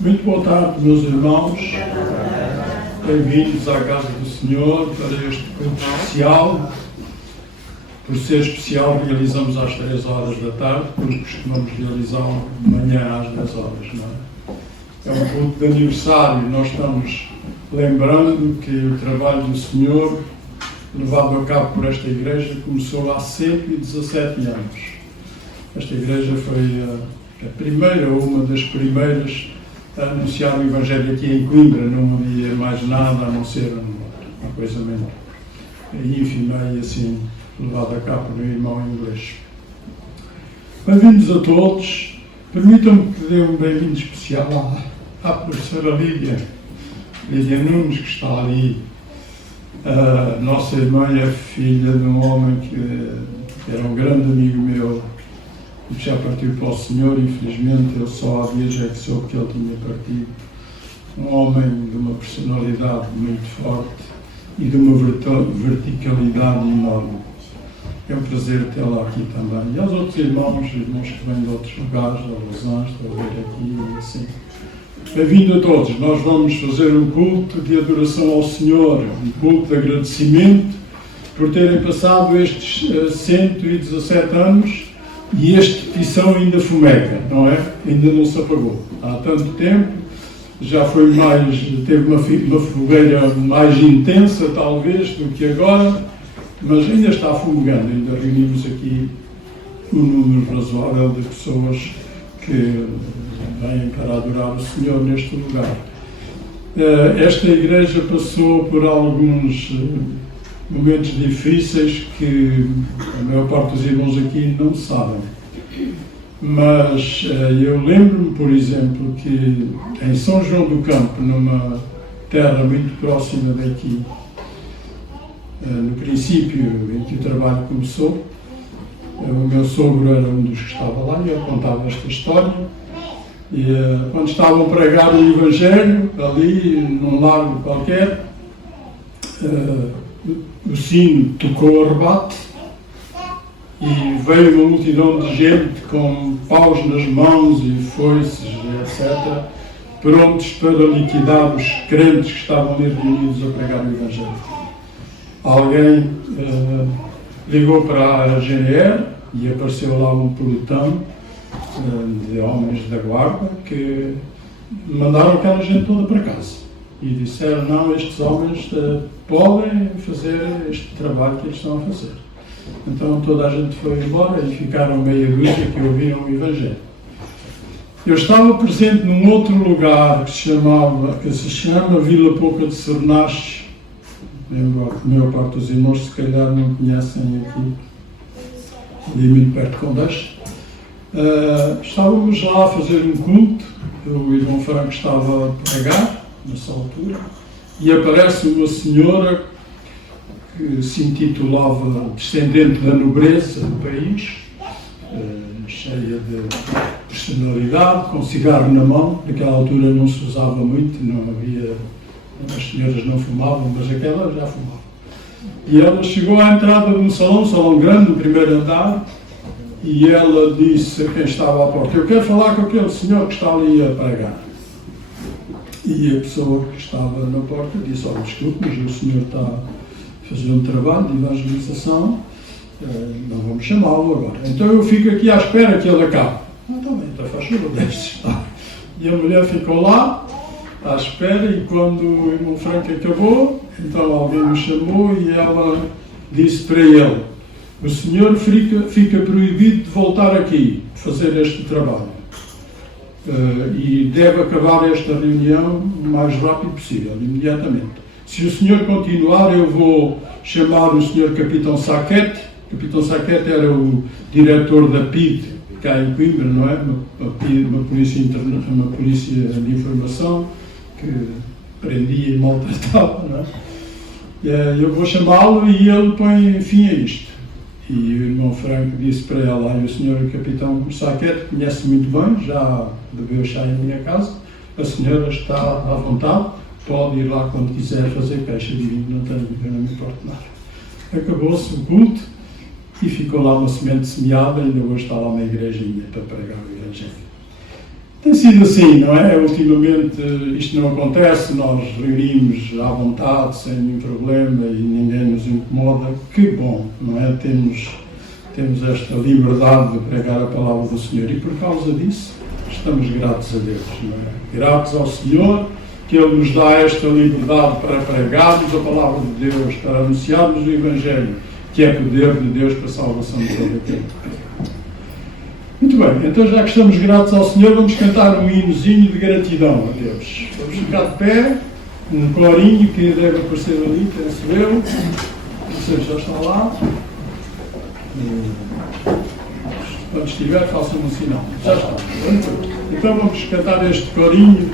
Muito boa tarde, meus irmãos. Bem-vindos à casa do Senhor para este culto especial. Por ser especial, realizamos às 3 horas da tarde, porque costumamos realizar de manhã às 10 horas, não é? É um culto de aniversário. Nós estamos lembrando que o trabalho do Senhor, levado a cabo por esta igreja, começou há 117 anos. Esta igreja foi a primeira, ou uma das primeiras, a anunciar o Evangelho aqui em Coimbra. Não havia mais nada a não ser uma coisa menor, ínfima e assim levada a cabo por um irmão inglês. Bem-vindos a todos. Permitam-me que dê um bem-vindo especial à professora Lídia Nunes, que está ali. A nossa irmã é filha de um homem que era um grande amigo meu, que já partiu para o Senhor. Infelizmente, eu só há dias é que soube que ele tinha partido. Um homem de uma personalidade muito forte e de uma verticalidade enorme. É um prazer tê-la aqui também. E aos outros irmãos que vêm de outros lugares, da Lausanne, estão a ver aqui e assim. Bem-vindo a todos. Nós vamos fazer um culto de adoração ao Senhor, um culto de agradecimento por terem passado estes 117 anos. E este tição ainda fumega, não é? Ainda não se apagou. Há tanto tempo, já foi teve uma fogueira mais intensa, talvez, do que agora, mas ainda está fumegando. Ainda reunimos aqui um número razoável de pessoas que vêm para adorar o Senhor neste lugar. Esta igreja passou por alguns momentos difíceis que a maior parte dos irmãos aqui não sabem. Mas eu lembro-me, por exemplo, que em São João do Campo, numa terra muito próxima daqui, no princípio em que o trabalho começou, o meu sogro era um dos que estava lá e eu contava esta história. E quando estavam a pregar o Evangelho, ali num largo qualquer, o sino tocou a rebate e veio uma multidão de gente com paus nas mãos e foices, etc., prontos para liquidar os crentes que estavam ali reunidos a pregar o Evangelho. Alguém ligou para a GNR e apareceu lá um pelotão de homens da guarda que mandaram aquela gente toda para casa. E disseram, não, estes homens podem fazer este trabalho que eles estão a fazer. Então toda a gente foi embora e ficaram meia dúzia que ouviram o Evangelho. Eu estava presente num outro lugar que se chama Vila Pouca de Sernache. Lembro que a maior parte dos irmãos se calhar não conhecem aqui, ali muito perto de Condeixa. Estávamos lá a fazer um culto, o irmão Franco estava a pregar nessa altura, e aparece uma senhora que se intitulava descendente da nobreza do país, cheia de personalidade, com cigarro na mão. Naquela altura não se usava muito, não havia, as senhoras não fumavam, mas aquela já fumava. E ela chegou à entrada de um salão grande, no primeiro andar, e ela disse a quem estava à porta, eu quero falar com aquele senhor que está ali a pregar. E a pessoa que estava na porta disse, olha, desculpe, mas o senhor está a fazer um trabalho de evangelização, não vamos chamá-lo agora. Então eu fico aqui à espera que ele acabe. Também, então faz favor, deixe-se estar. E a mulher ficou lá, à espera, e quando o irmão Franco acabou, então alguém me chamou e ela disse para ele, o senhor fica proibido de voltar aqui, fazer este trabalho. E deve acabar esta reunião o mais rápido possível, imediatamente. Se o senhor continuar, eu vou chamar o senhor Capitão Saquete. Capitão Saquete era o diretor da PID, cá em Coimbra, não é? Uma polícia de informação que prendia e maltratava, não é? Eu vou chamá-lo e ele põe fim a isto. E o irmão Franco disse para ela, o senhor Capitão Saquete conhece muito bem, já bebeu chá em minha casa, a senhora está à vontade, pode ir lá quando quiser fazer queixa de vinho, não me importa nada. Acabou-se o culto e ficou lá uma semente semeada, ainda hoje está lá na igrejinha para pregar o Evangelho. Tem sido assim, não é? Ultimamente isto não acontece, nós reunimos à vontade, sem nenhum problema e ninguém nos incomoda. Que bom, não é? Temos esta liberdade de pregar a palavra do Senhor e por causa disso estamos gratos a Deus, não é? Gratos ao Senhor que Ele nos dá esta liberdade para pregarmos a palavra de Deus, para anunciarmos o Evangelho, que é poder de Deus para a salvação de todo aquele. Muito bem, então já que estamos gratos ao Senhor, vamos cantar um hinozinho de gratidão a Deus. Vamos ficar de pé, um corinho que deve aparecer ali, penso eu. Não sei se já está lá. Quando estiver, façam um sinal. Já está. Então vamos cantar este corinho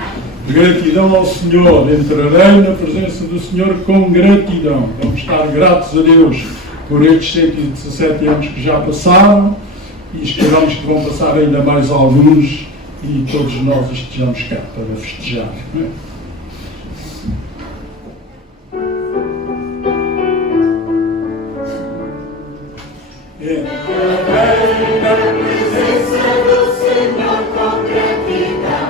de gratidão ao Senhor. Entrarei na presença do Senhor com gratidão. Vamos estar gratos a Deus por estes 117 anos que já passaram e esperamos que vão passar ainda mais alguns e todos nós estejamos cá para festejar. Não é? Entrarei na presença do Senhor com gratidão,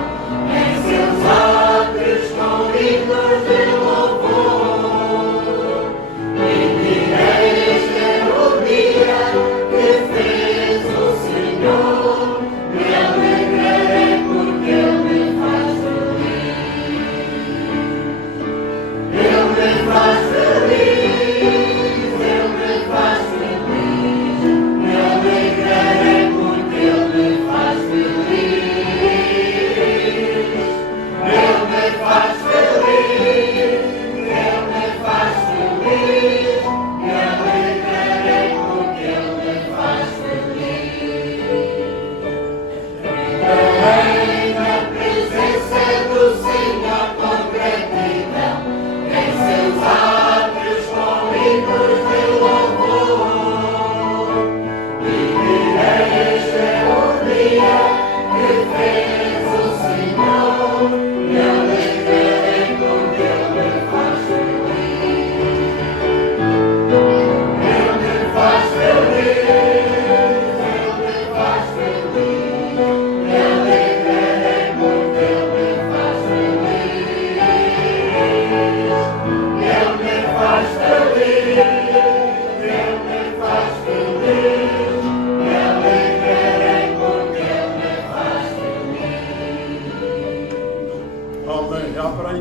em seus átrios com hinos de louvor. E direi: este é o dia que fez o Senhor, me alegrarei porque Ele me faz feliz. Ele me faz feliz.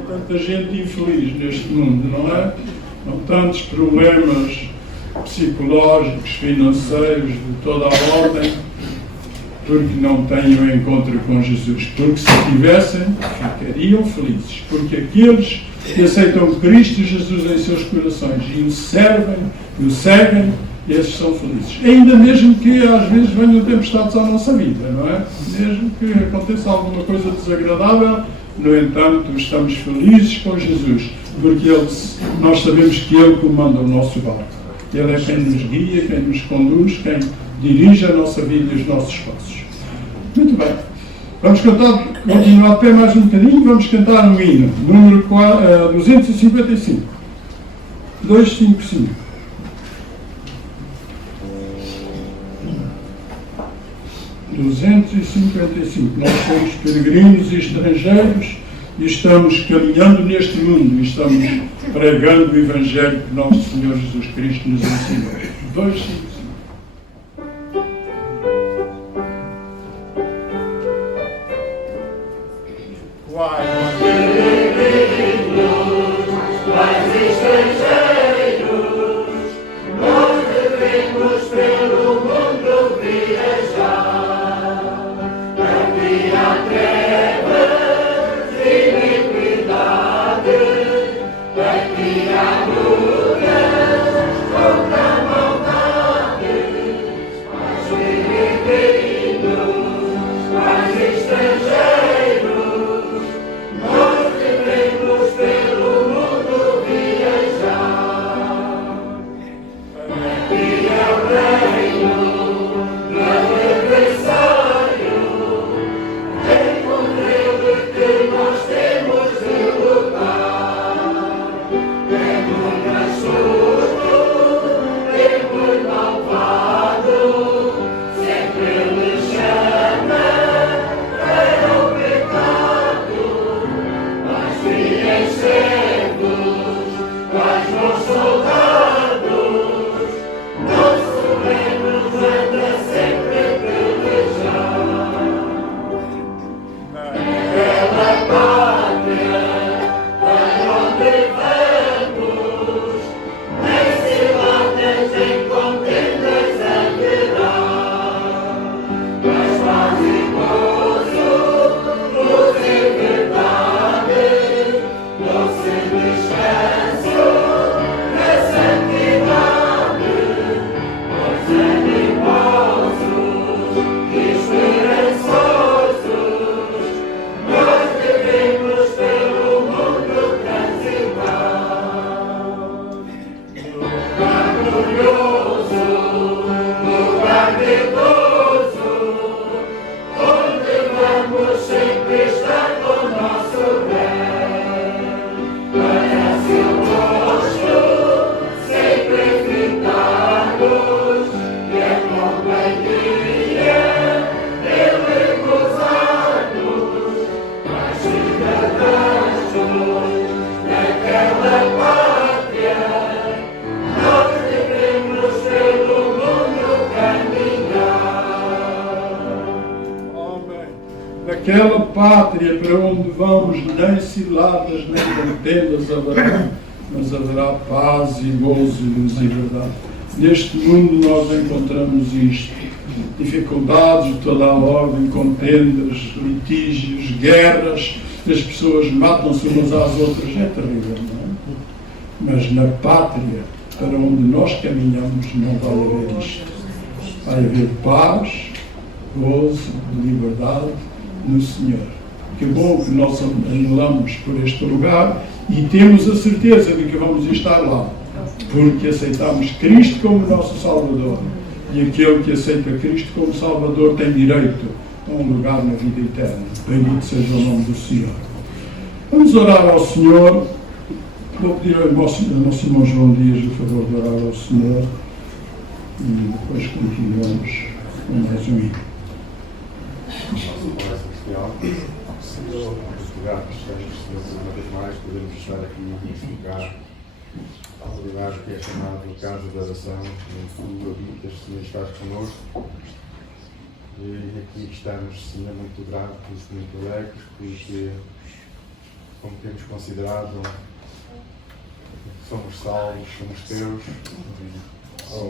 Tanta gente infeliz neste mundo, não é? Com tantos problemas psicológicos, financeiros, de toda a ordem, porque não têm o encontro com Jesus. Porque se tivessem, ficariam felizes. Porque aqueles que aceitam Cristo Jesus em seus corações e o servem, o seguem, esses são felizes. Ainda mesmo que às vezes venham tempestades à nossa vida, não é? Mesmo que aconteça alguma coisa desagradável, no entanto, estamos felizes com Jesus, porque nós sabemos que Ele comanda o nosso barco. Ele é quem nos guia, quem nos conduz, quem dirige a nossa vida e os nossos passos. Muito bem. Vamos continuar até mais um bocadinho, vamos cantar um hino, número 255. 255. Nós somos peregrinos e estrangeiros e estamos caminhando neste mundo e estamos pregando o Evangelho que nosso Senhor Jesus Cristo nos ensinou. 255. aquela pátria para onde vamos, nem ciladas nem contendas haverá, mas haverá paz e gozo, luz e verdade. Neste mundo nós encontramos isto: dificuldades de toda a ordem, contendas, litígios, guerras, as pessoas matam-se umas às outras, é terrível, não é? Mas na pátria para onde nós caminhamos não vai haver isto. Vai haver paz, gozo, liberdade no Senhor. Que bom que nós anelamos por este lugar e temos a certeza de que vamos estar lá, porque aceitamos Cristo como nosso Salvador. E aquele que aceita Cristo como Salvador tem direito a um lugar na vida eterna. Bendito seja o nome do Senhor. Vamos orar ao Senhor. Vou pedir ao nosso irmão João Dias o favor de orar ao Senhor e depois continuamos com mais um hino. Senhor, obrigado que estamos, Senhor, uma vez mais podemos estar aqui neste lugar. Obrigado que é chamado casa de oração, onde tu habitas, Senhor, estás connosco. E aqui estamos, Senhor, muito gratos, muito alegres, porque, como temos considerado, somos salvos, somos teus,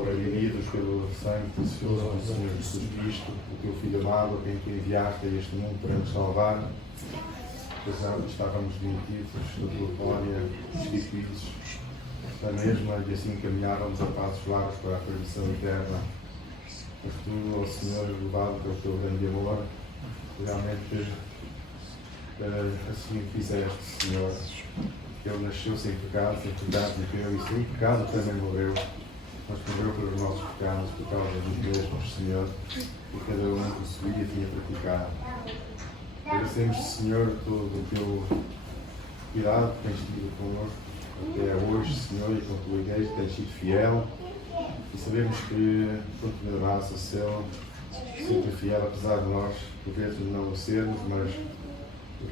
redimidos pelo sangue precioso do Senhor Jesus Cristo, o teu Filho amado, quem tu enviaste a este mundo para nos salvar. Apesar de estávamos demitidos da tua glória, destituídos da mesma, e assim caminhávamos a passos largos para a perdição eterna. Mas tu, ó Senhor, elevado pelo teu grande amor, realmente assim fizeste, Senhor. Ele nasceu sem pecado morreu, e sem pecado também morreu. Mas morreu pelos nossos pecados, por causa dos mesmos, Senhor, e cada um possuía e tinha praticado. Agradecemos, Senhor, todo o teu cuidado que tens tido connosco até hoje, Senhor, e com a tua igreja tens sido fiel, e sabemos que continuarás a ser sempre fiel, apesar de nós, por vezes, não o sermos, mas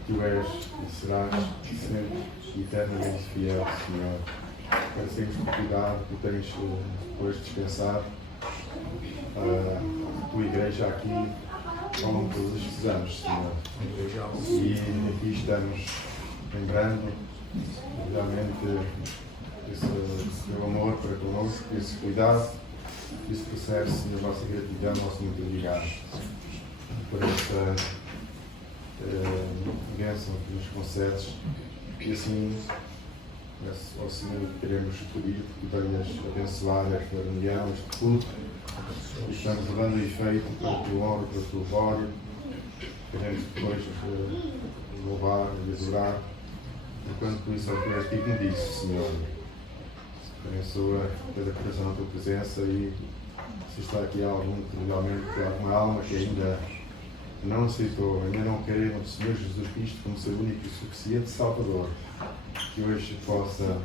tu és e serás sempre eternamente fiel, Senhor. Agradecemos por cuidado que tens depois de descansar a tua igreja aqui ao longo de todos estes anos, Senhor. E aqui estamos lembrando realmente esse teu amor para connosco, esse cuidado, esse processo, Senhor, nossa gratidão, nosso muito obrigado por esta bênção que nos concedes. E assim, ao Senhor, queremos pedir que venhas abençoar esta reunião, este culto, que estamos levando a efeito para a tua honra, para a tua glória. Queremos depois louvar e adorar, enquanto por isso tu és digno disso, Senhor. Abençoa cada coração na tua presença, e se está aqui alguma alma que ainda não aceitou, ainda não crê no Senhor Jesus Cristo como seu único e suficiente Salvador, que hoje possa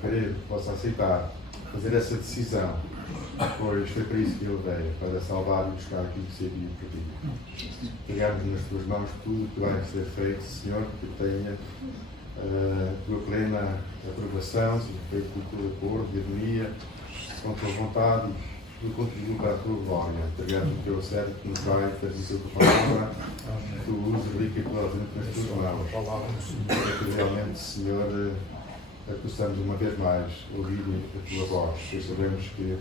crer, possa aceitar, fazer essa decisão, pois foi para isso que ele veio, para salvar e buscar aquilo que seria perdido. Pegamos nas tuas mãos tudo que vai ser feito, Senhor, que tenha a tua plena aprovação, seja feito com o teu acordo, de harmonia, com a tua vontade, tudo contribui para a tua glória. Pegamos o teu certo que nos vai fazer a tua palavra, tu usas riquezosamente nas tuas mãos, para que realmente, Senhor, possamos uma vez mais ouvir a tua voz, pois sabemos que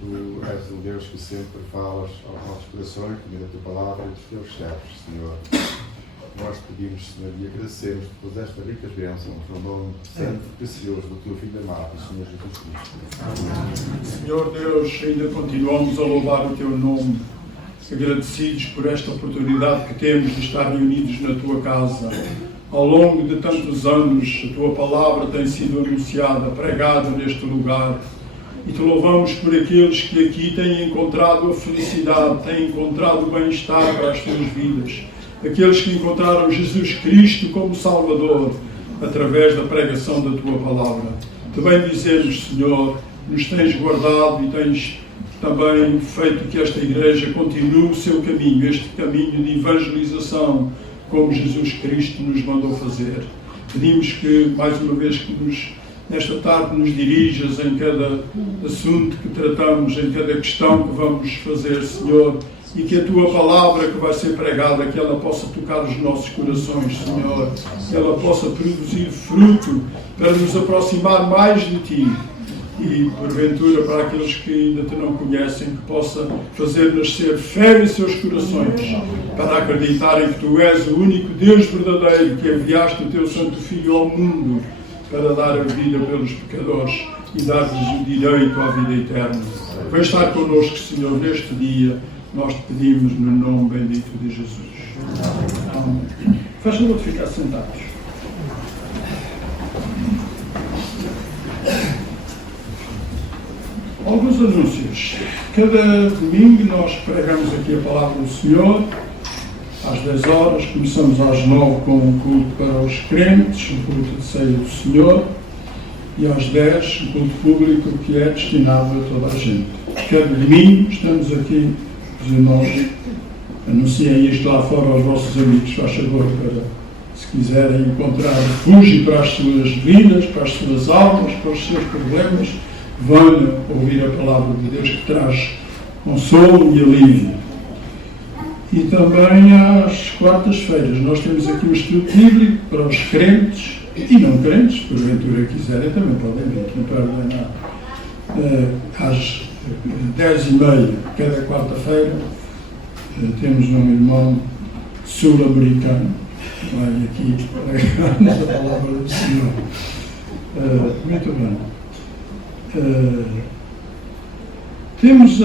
tu és um Deus que sempre falas aos nossos corações, por meio da tua palavra e dos teus servos, Senhor. Nós pedimos, Senhor, e agradecemos por todas estas ricas bênçãos, no nome santo e precioso do teu Filho amado, o Senhor Jesus Cristo. Senhor Deus, ainda continuamos a louvar o teu nome, agradecidos por esta oportunidade que temos de estar reunidos na tua casa. Ao longo de tantos anos, a tua palavra tem sido anunciada, pregada neste lugar, e te louvamos por aqueles que aqui têm encontrado a felicidade, têm encontrado o bem-estar para as suas vidas, aqueles que encontraram Jesus Cristo como Salvador, através da pregação da tua palavra. Te bendizemos, Senhor, nos tens guardado e tens também feito que esta igreja continue o seu caminho, este caminho de evangelização, como Jesus Cristo nos mandou fazer. Pedimos que, mais uma vez, que nesta tarde nos dirijas em cada assunto que tratamos, em cada questão que vamos fazer, Senhor, e que a Tua palavra que vai ser pregada, que ela possa tocar os nossos corações, Senhor, que ela possa produzir fruto para nos aproximar mais de Ti. E, porventura, para aqueles que ainda Te não conhecem, que possa fazer nascer fé em seus corações, para acreditarem que Tu és o único Deus verdadeiro, que enviaste o Teu Santo Filho ao mundo para dar a vida pelos pecadores e dar-lhes o direito à vida eterna. Vem estar connosco, Senhor, neste dia, nós Te pedimos no nome bendito de Jesus. Amém. Faz favor de ficar sentados. Alguns anúncios. Cada domingo nós pregamos aqui a palavra do Senhor, às 10 horas, começamos às 9 com um culto para os crentes, um culto de ceia do Senhor, e às 10 um culto público que é destinado a toda a gente. Cada domingo estamos aqui, os irmãos, anunciem isto lá fora aos vossos amigos, faz favor, para, se quiserem encontrar refúgio para as suas vidas, para as suas almas, para os seus problemas, venham ouvir a palavra de Deus que traz consolo e alívio. E também às quartas-feiras nós temos aqui um estudo bíblico para os crentes e não crentes, porventura quiserem, também podem vir, não perdem nada. Às 10h30, cada quarta-feira, temos um irmão sul-americano que vem aqui pregar-nos a palavra do Senhor. Muito bem. Temos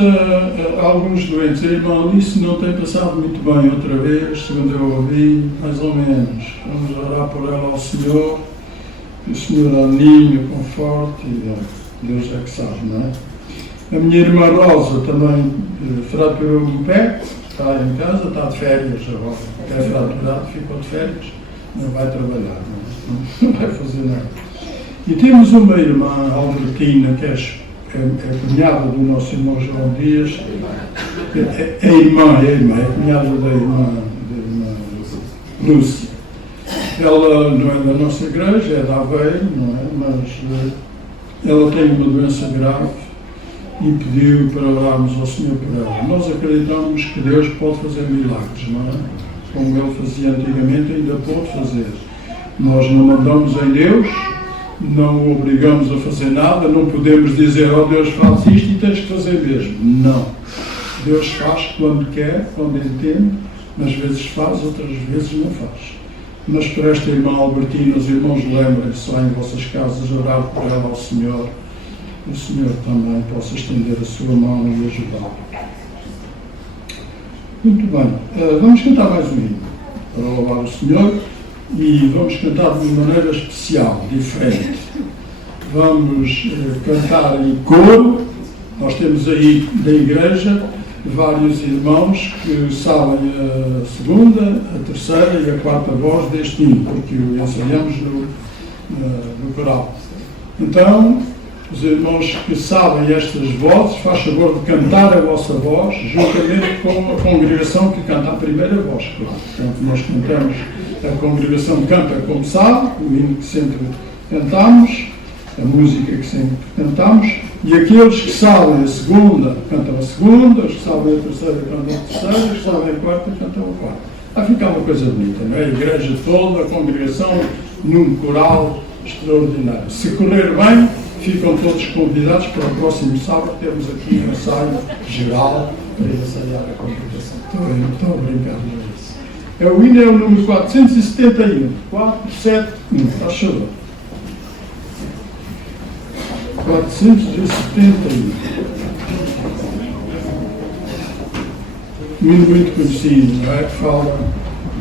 alguns doentes. A irmã Alice não tem passado muito bem outra vez, segundo eu ouvi, mais ou menos. Vamos orar por ela ao Senhor, que o Senhor anime, o conforte, e Deus é que sabe, não é? A minha irmã Rosa também fraturou um pé, está em casa, está de férias agora. É fraturado, ficou de férias, não vai trabalhar, não vai fazer nada. E temos uma irmã, Albertina, que é cunhada do nosso irmão João Dias, é cunhada da irmã Lúcia. Ela não é da nossa igreja, é da Aveiro, não é? Mas ela tem uma doença grave e pediu para orarmos ao Senhor por ela. Nós acreditamos que Deus pode fazer milagres, não é? Como Ele fazia antigamente, ainda pode fazer. Nós não mandamos em Deus, não o obrigamos a fazer nada, não podemos dizer, oh Deus, faz isto e tens que fazer mesmo. Não. Deus faz quando quer, quando entende, umas vezes faz, outras vezes não faz. Mas por esta irmã Albertina, os irmãos lembrem-se lá em vossas casas, orar por ela ao Senhor, o Senhor também possa estender a sua mão e ajudá-la. Muito bem, vamos cantar mais um hino para louvar o Senhor. E vamos cantar de uma maneira especial, diferente. Vamos cantar em coro. Nós temos aí da igreja vários irmãos que sabem a segunda, a terceira e a quarta voz deste hino, porque o ensaiamos no coral. Então, os irmãos que sabem estas vozes, faz favor de cantar a vossa voz, juntamente com a congregação que canta a primeira voz. Portanto, nós cantamos, a congregação canta como sabe, o hino que sempre cantamos, a música que sempre cantamos, e aqueles que sabem a segunda, cantam a segunda, os que sabem a terceira, cantam a terceira, os que sabem a quarta, cantam a quarta. Vai ficar uma coisa bonita, não é? A igreja toda, a congregação, num coral extraordinário. Se correr bem, ficam todos convidados para o próximo sábado. Temos aqui um ensaio geral para ensaiar a congregação. Estou a brincar com isso. O hino é o número 471. 471. Faz favor. 471. Um hino muito conhecido, não é? Que fala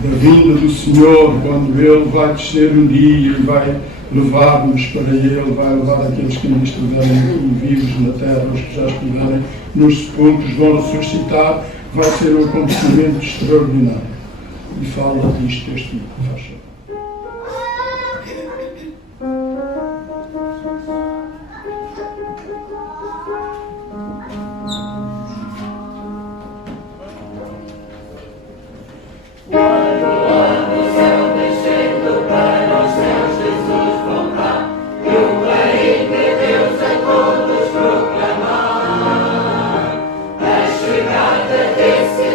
da vinda do Senhor, quando Ele vai descer um dia e vai levar-nos para Ele, vai levar aqueles que ainda estiverem vivos na terra, os que já estiverem nos sepulcros, vão ressuscitar, vai ser um acontecimento extraordinário. E fala disto este hino, faz favor. Chegada desse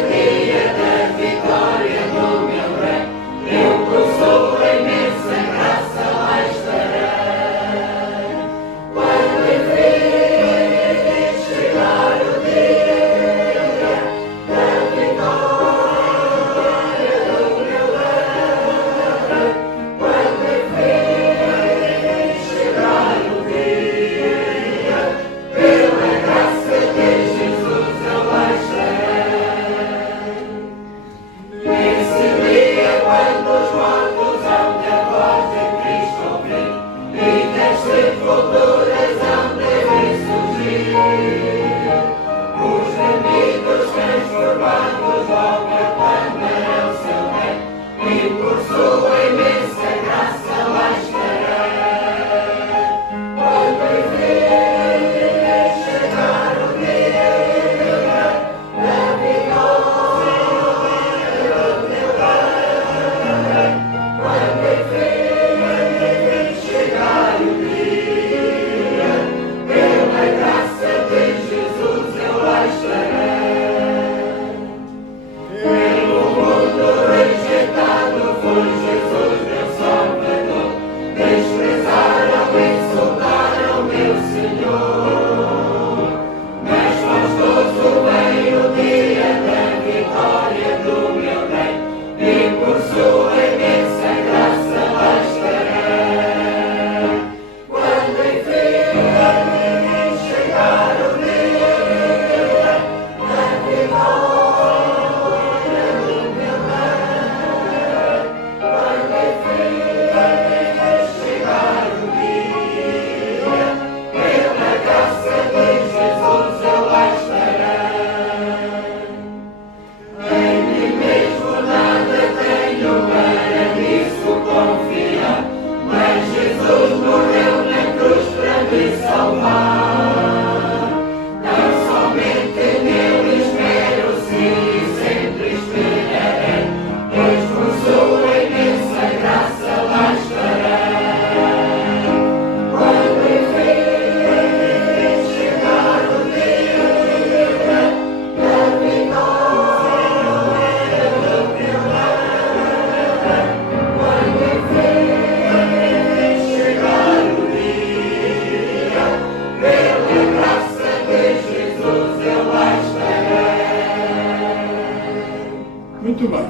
Muito bem.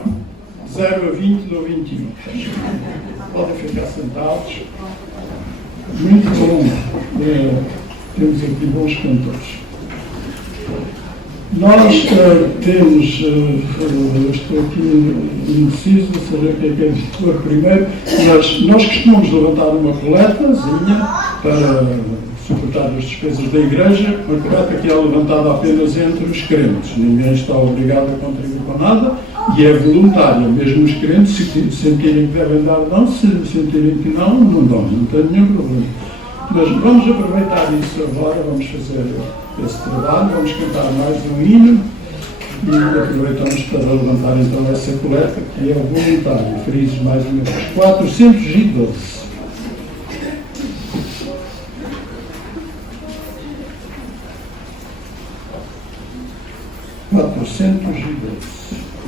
0 a 20 dou 21. Podem ficar sentados. Muito bom. Temos aqui bons cantores. Nós temos, estou aqui indeciso de saber o que é editor primeiro, mas nós costumamos levantar uma coletazinha para suportar as despesas da Igreja, uma coleta que é levantada apenas entre os crentes. Ninguém está obrigado a contribuir com nada e é voluntária. Mesmo os crentes, se sentirem que devem dar, dão, se sentirem que não, não dão, não tem nenhum problema. Mas vamos aproveitar isso agora, vamos fazer esse trabalho, vamos cantar mais um hino e aproveitamos para levantar então essa coleta que é voluntária. Friso mais uma vez. 412.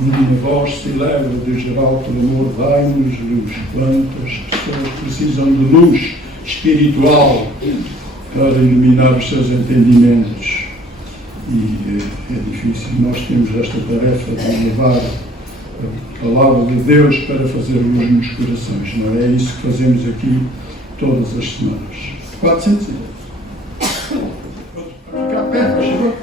Minha voz se eleva de geral por amor, dai-nos luz. Quantas pessoas precisam de luz espiritual para iluminar os seus entendimentos. E é difícil, nós temos esta tarefa de levar a palavra de Deus para fazer luz nos corações, não é? É isso que fazemos aqui todas as semanas. 410. Ficar perto, chegou?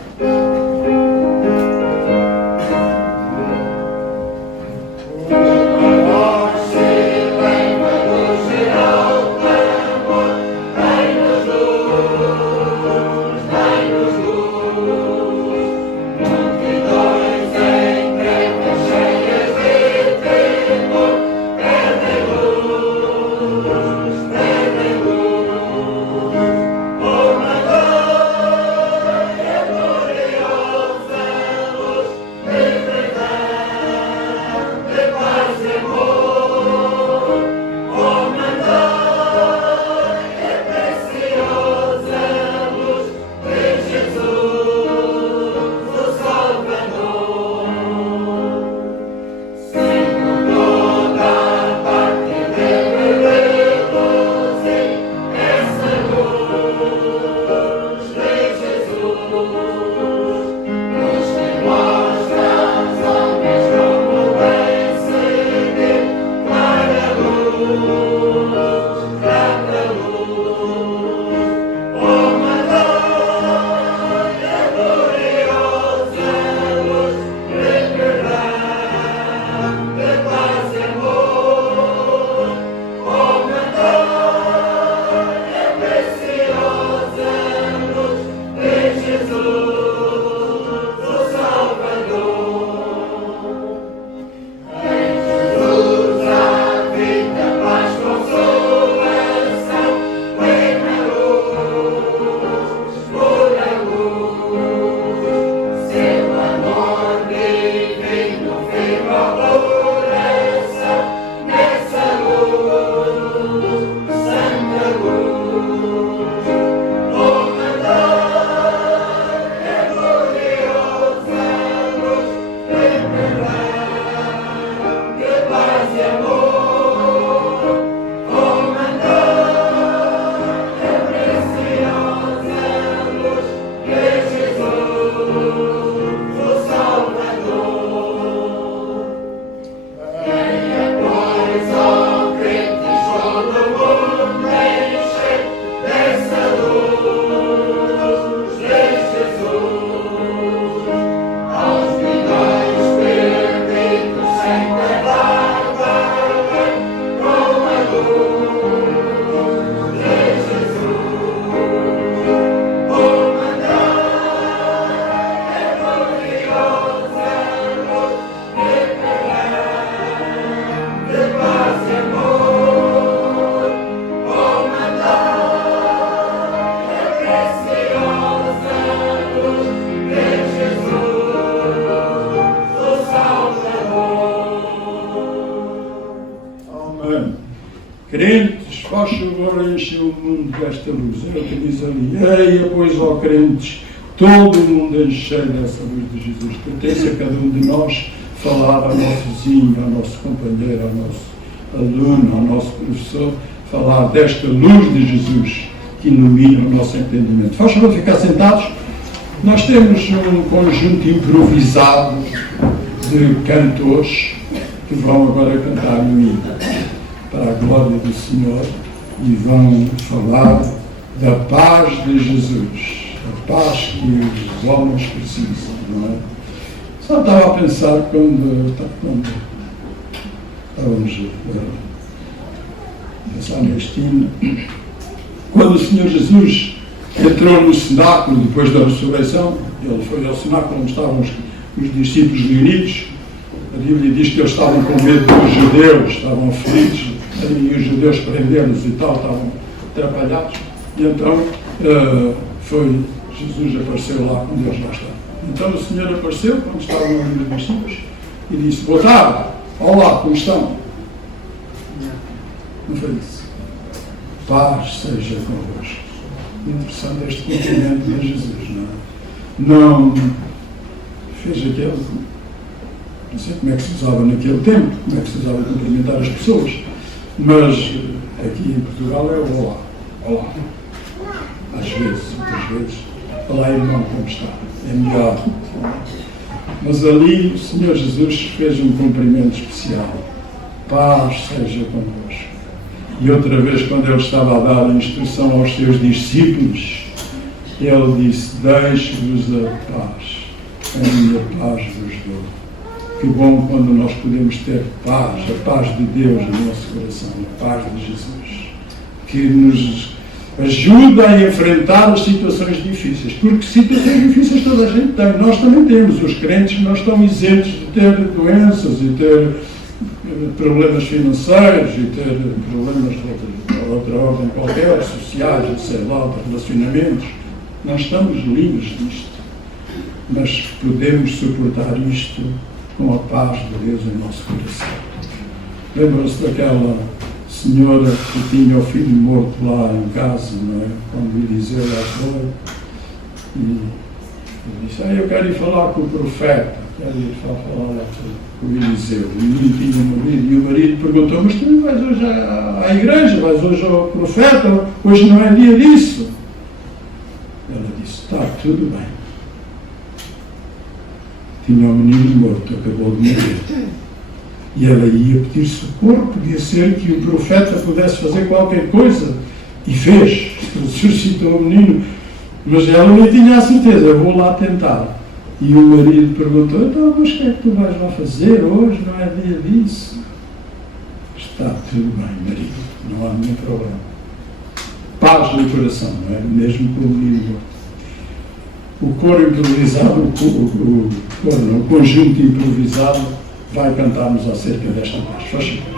Crentes, faz favor, enche o mundo desta luz. É o que diz ali. Eia, pois, ó crentes, todo o mundo enchei dessa luz de Jesus. Pertence a cada um de nós falar ao nosso vizinho, ao nosso companheiro, ao nosso aluno, ao nosso professor, falar desta luz de Jesus que ilumina o nosso entendimento. Faz favor ficar sentados. Nós temos um conjunto improvisado de cantores que vão agora cantar um hino para a glória do Senhor e vão falar da paz de Jesus, a paz que os homens precisam, não é? Só estava a pensar quando estávamos a pensar neste hino, quando o Senhor Jesus entrou no cenáculo depois da ressurreição, ele foi ao cenáculo onde estavam os discípulos reunidos. A Bíblia diz que eles estavam com medo dos judeus, estavam aflitos, e os judeus prenderam-nos e tal, estavam atrapalhados. E então Jesus apareceu lá quando eles lá estavam. Então o Senhor apareceu quando estavam ali os discípulos e disse: boa tarde, olá, como estão? Não foi isso? Paz seja convosco. Interessante este cumprimento de Jesus, não é? Não fez aquele, não sei como é que se usava naquele tempo, como é que se usava cumprimentar as pessoas, mas aqui em Portugal é o olá, olá. Às vezes, muitas vezes, olá irmão, como está? É melhor. Mas ali o Senhor Jesus fez um cumprimento especial. Paz seja convosco. E outra vez, quando ele estava a dar a instrução aos seus discípulos, ele disse: deixe-vos a paz, a minha paz vos dou. Que bom quando nós podemos ter paz, a paz de Deus no nosso coração, a paz de Jesus, que nos ajuda a enfrentar as situações difíceis, porque situações difíceis toda a gente tem, nós também temos, os crentes não estão isentos de ter doenças e ter problemas financeiros e ter problemas de outra ordem qualquer, sociais, sei lá, de relacionamentos. Não estamos livres disto, mas podemos suportar isto com a paz de Deus em nosso coração. Lembram-se daquela senhora que tinha o filho morto lá em casa, não é? Quando Eliseu lá foi e disse: eu quero ir falar com o profeta, quero ir falar lá com o Eliseu. O menino tinha morrido e o marido perguntou: mas tu não vais hoje à igreja, vais hoje ao profeta, hoje não é dia disso? Ela disse: está tudo bem. Tinha um menino morto, acabou de morrer. E ela ia pedir socorro, podia ser que o profeta pudesse fazer qualquer coisa. E fez, ressuscitou o menino. Mas ela nem tinha a certeza: eu vou lá tentar. E o marido perguntou: então, mas o que é que tu vais lá fazer hoje? Não é dia disso? Está tudo bem, marido, não há nenhum problema. Paz no coração, não é? Mesmo com o menino morto. O coro improvisado, o conjunto improvisado vai cantar-nos acerca desta paz. Faz favor.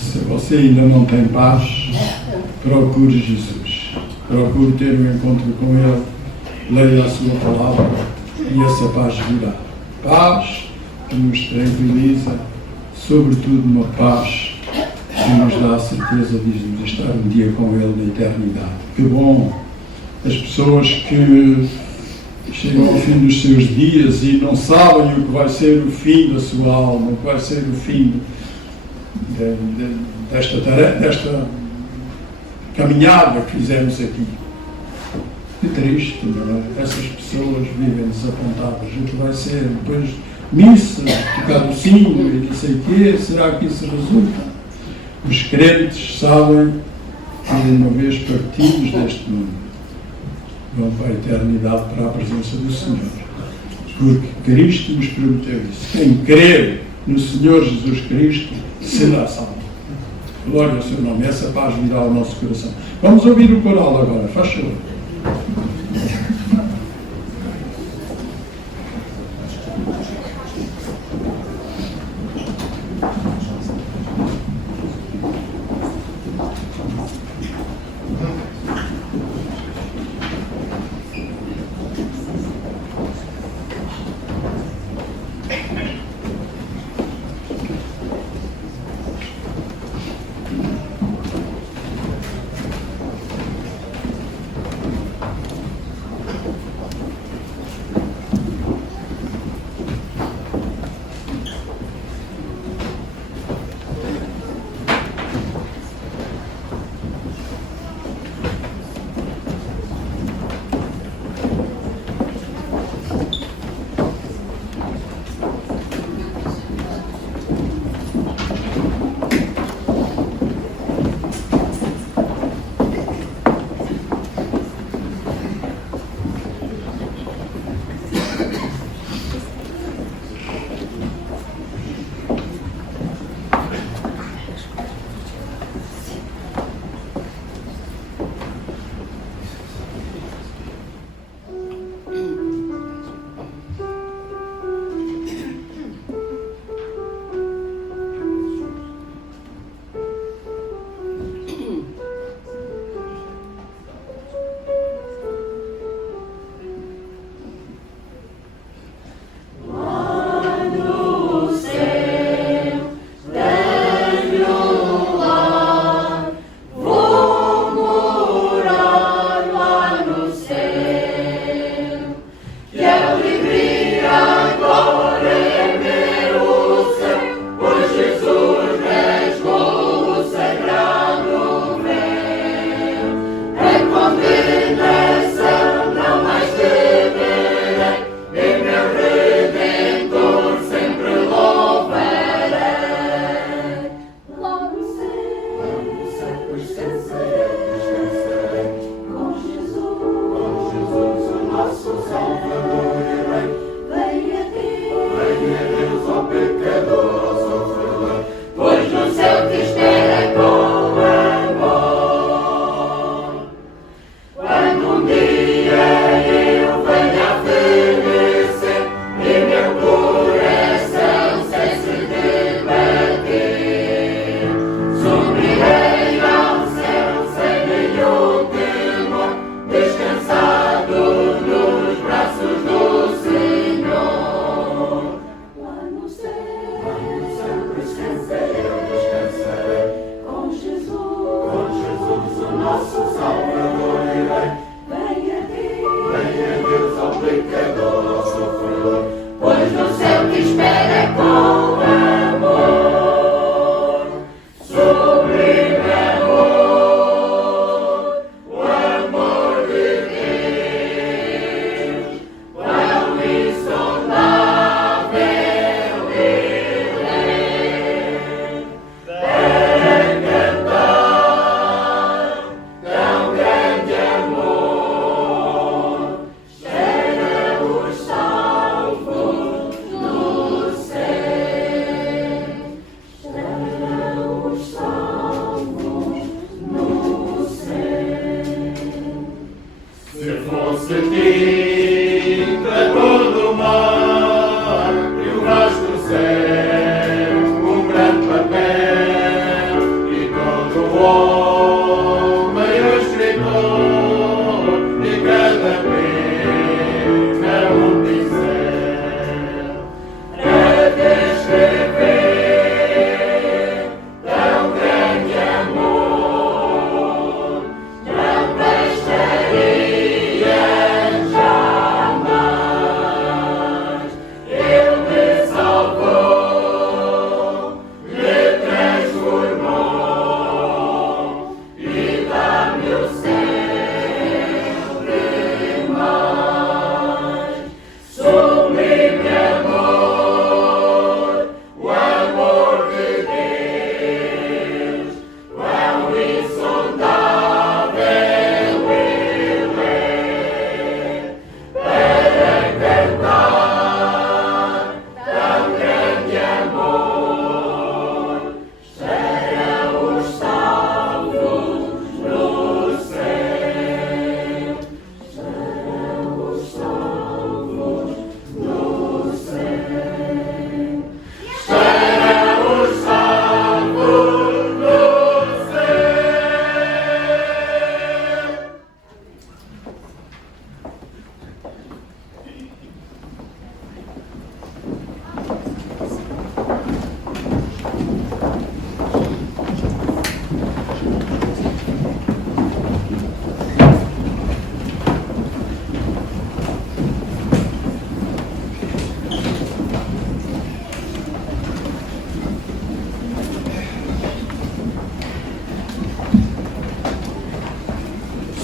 Se você ainda não tem paz, procure Jesus. Procure ter um encontro com Ele, leia a sua palavra e essa paz virá. Paz que nos tranquiliza, sobretudo uma paz que nos dá a certeza de estar um dia com Ele na eternidade. Que bom as pessoas que chegam ao fim dos seus dias e não sabem o que vai ser o fim da sua alma, o que vai ser o fim desta caminhada que fizemos aqui. Que triste, não é? Essas pessoas vivem desapontadas. O que vai ser depois missa, tocar o sino e não sei o quê, será que isso resulta? Os crentes sabem que uma vez partidos deste mundo vão para a eternidade, para a presença do Senhor. Porque Cristo nos prometeu isso. Quem crer no Senhor Jesus Cristo será salvo. Glória ao seu nome. Essa paz virá ao nosso coração. Vamos ouvir o coral agora. Faz favor.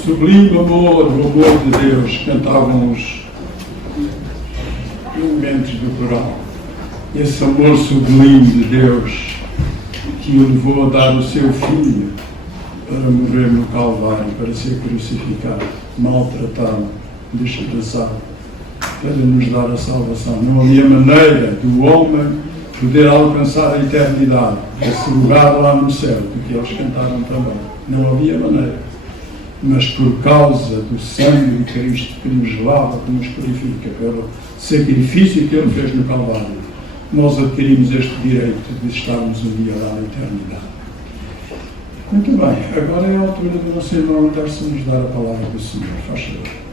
Sublime amor, o amor de Deus, cantavam os elementos do coral. Esse amor sublime de Deus que o levou a dar o seu filho para morrer no Calvário, para ser crucificado, maltratado, desprezado, para nos dar a salvação. Não havia maneira do homem poder alcançar a eternidade, esse lugar lá no céu, do que eles cantaram também. Não havia maneira. Mas por causa do sangue de Cristo que nos lava, que nos purifica, pelo sacrifício que Ele fez no Calvário, nós adquirimos este direito de estarmos um dia lá na eternidade. Muito bem, agora é a altura do nosso irmão Anderson nos dar a palavra do Senhor. Faz favor.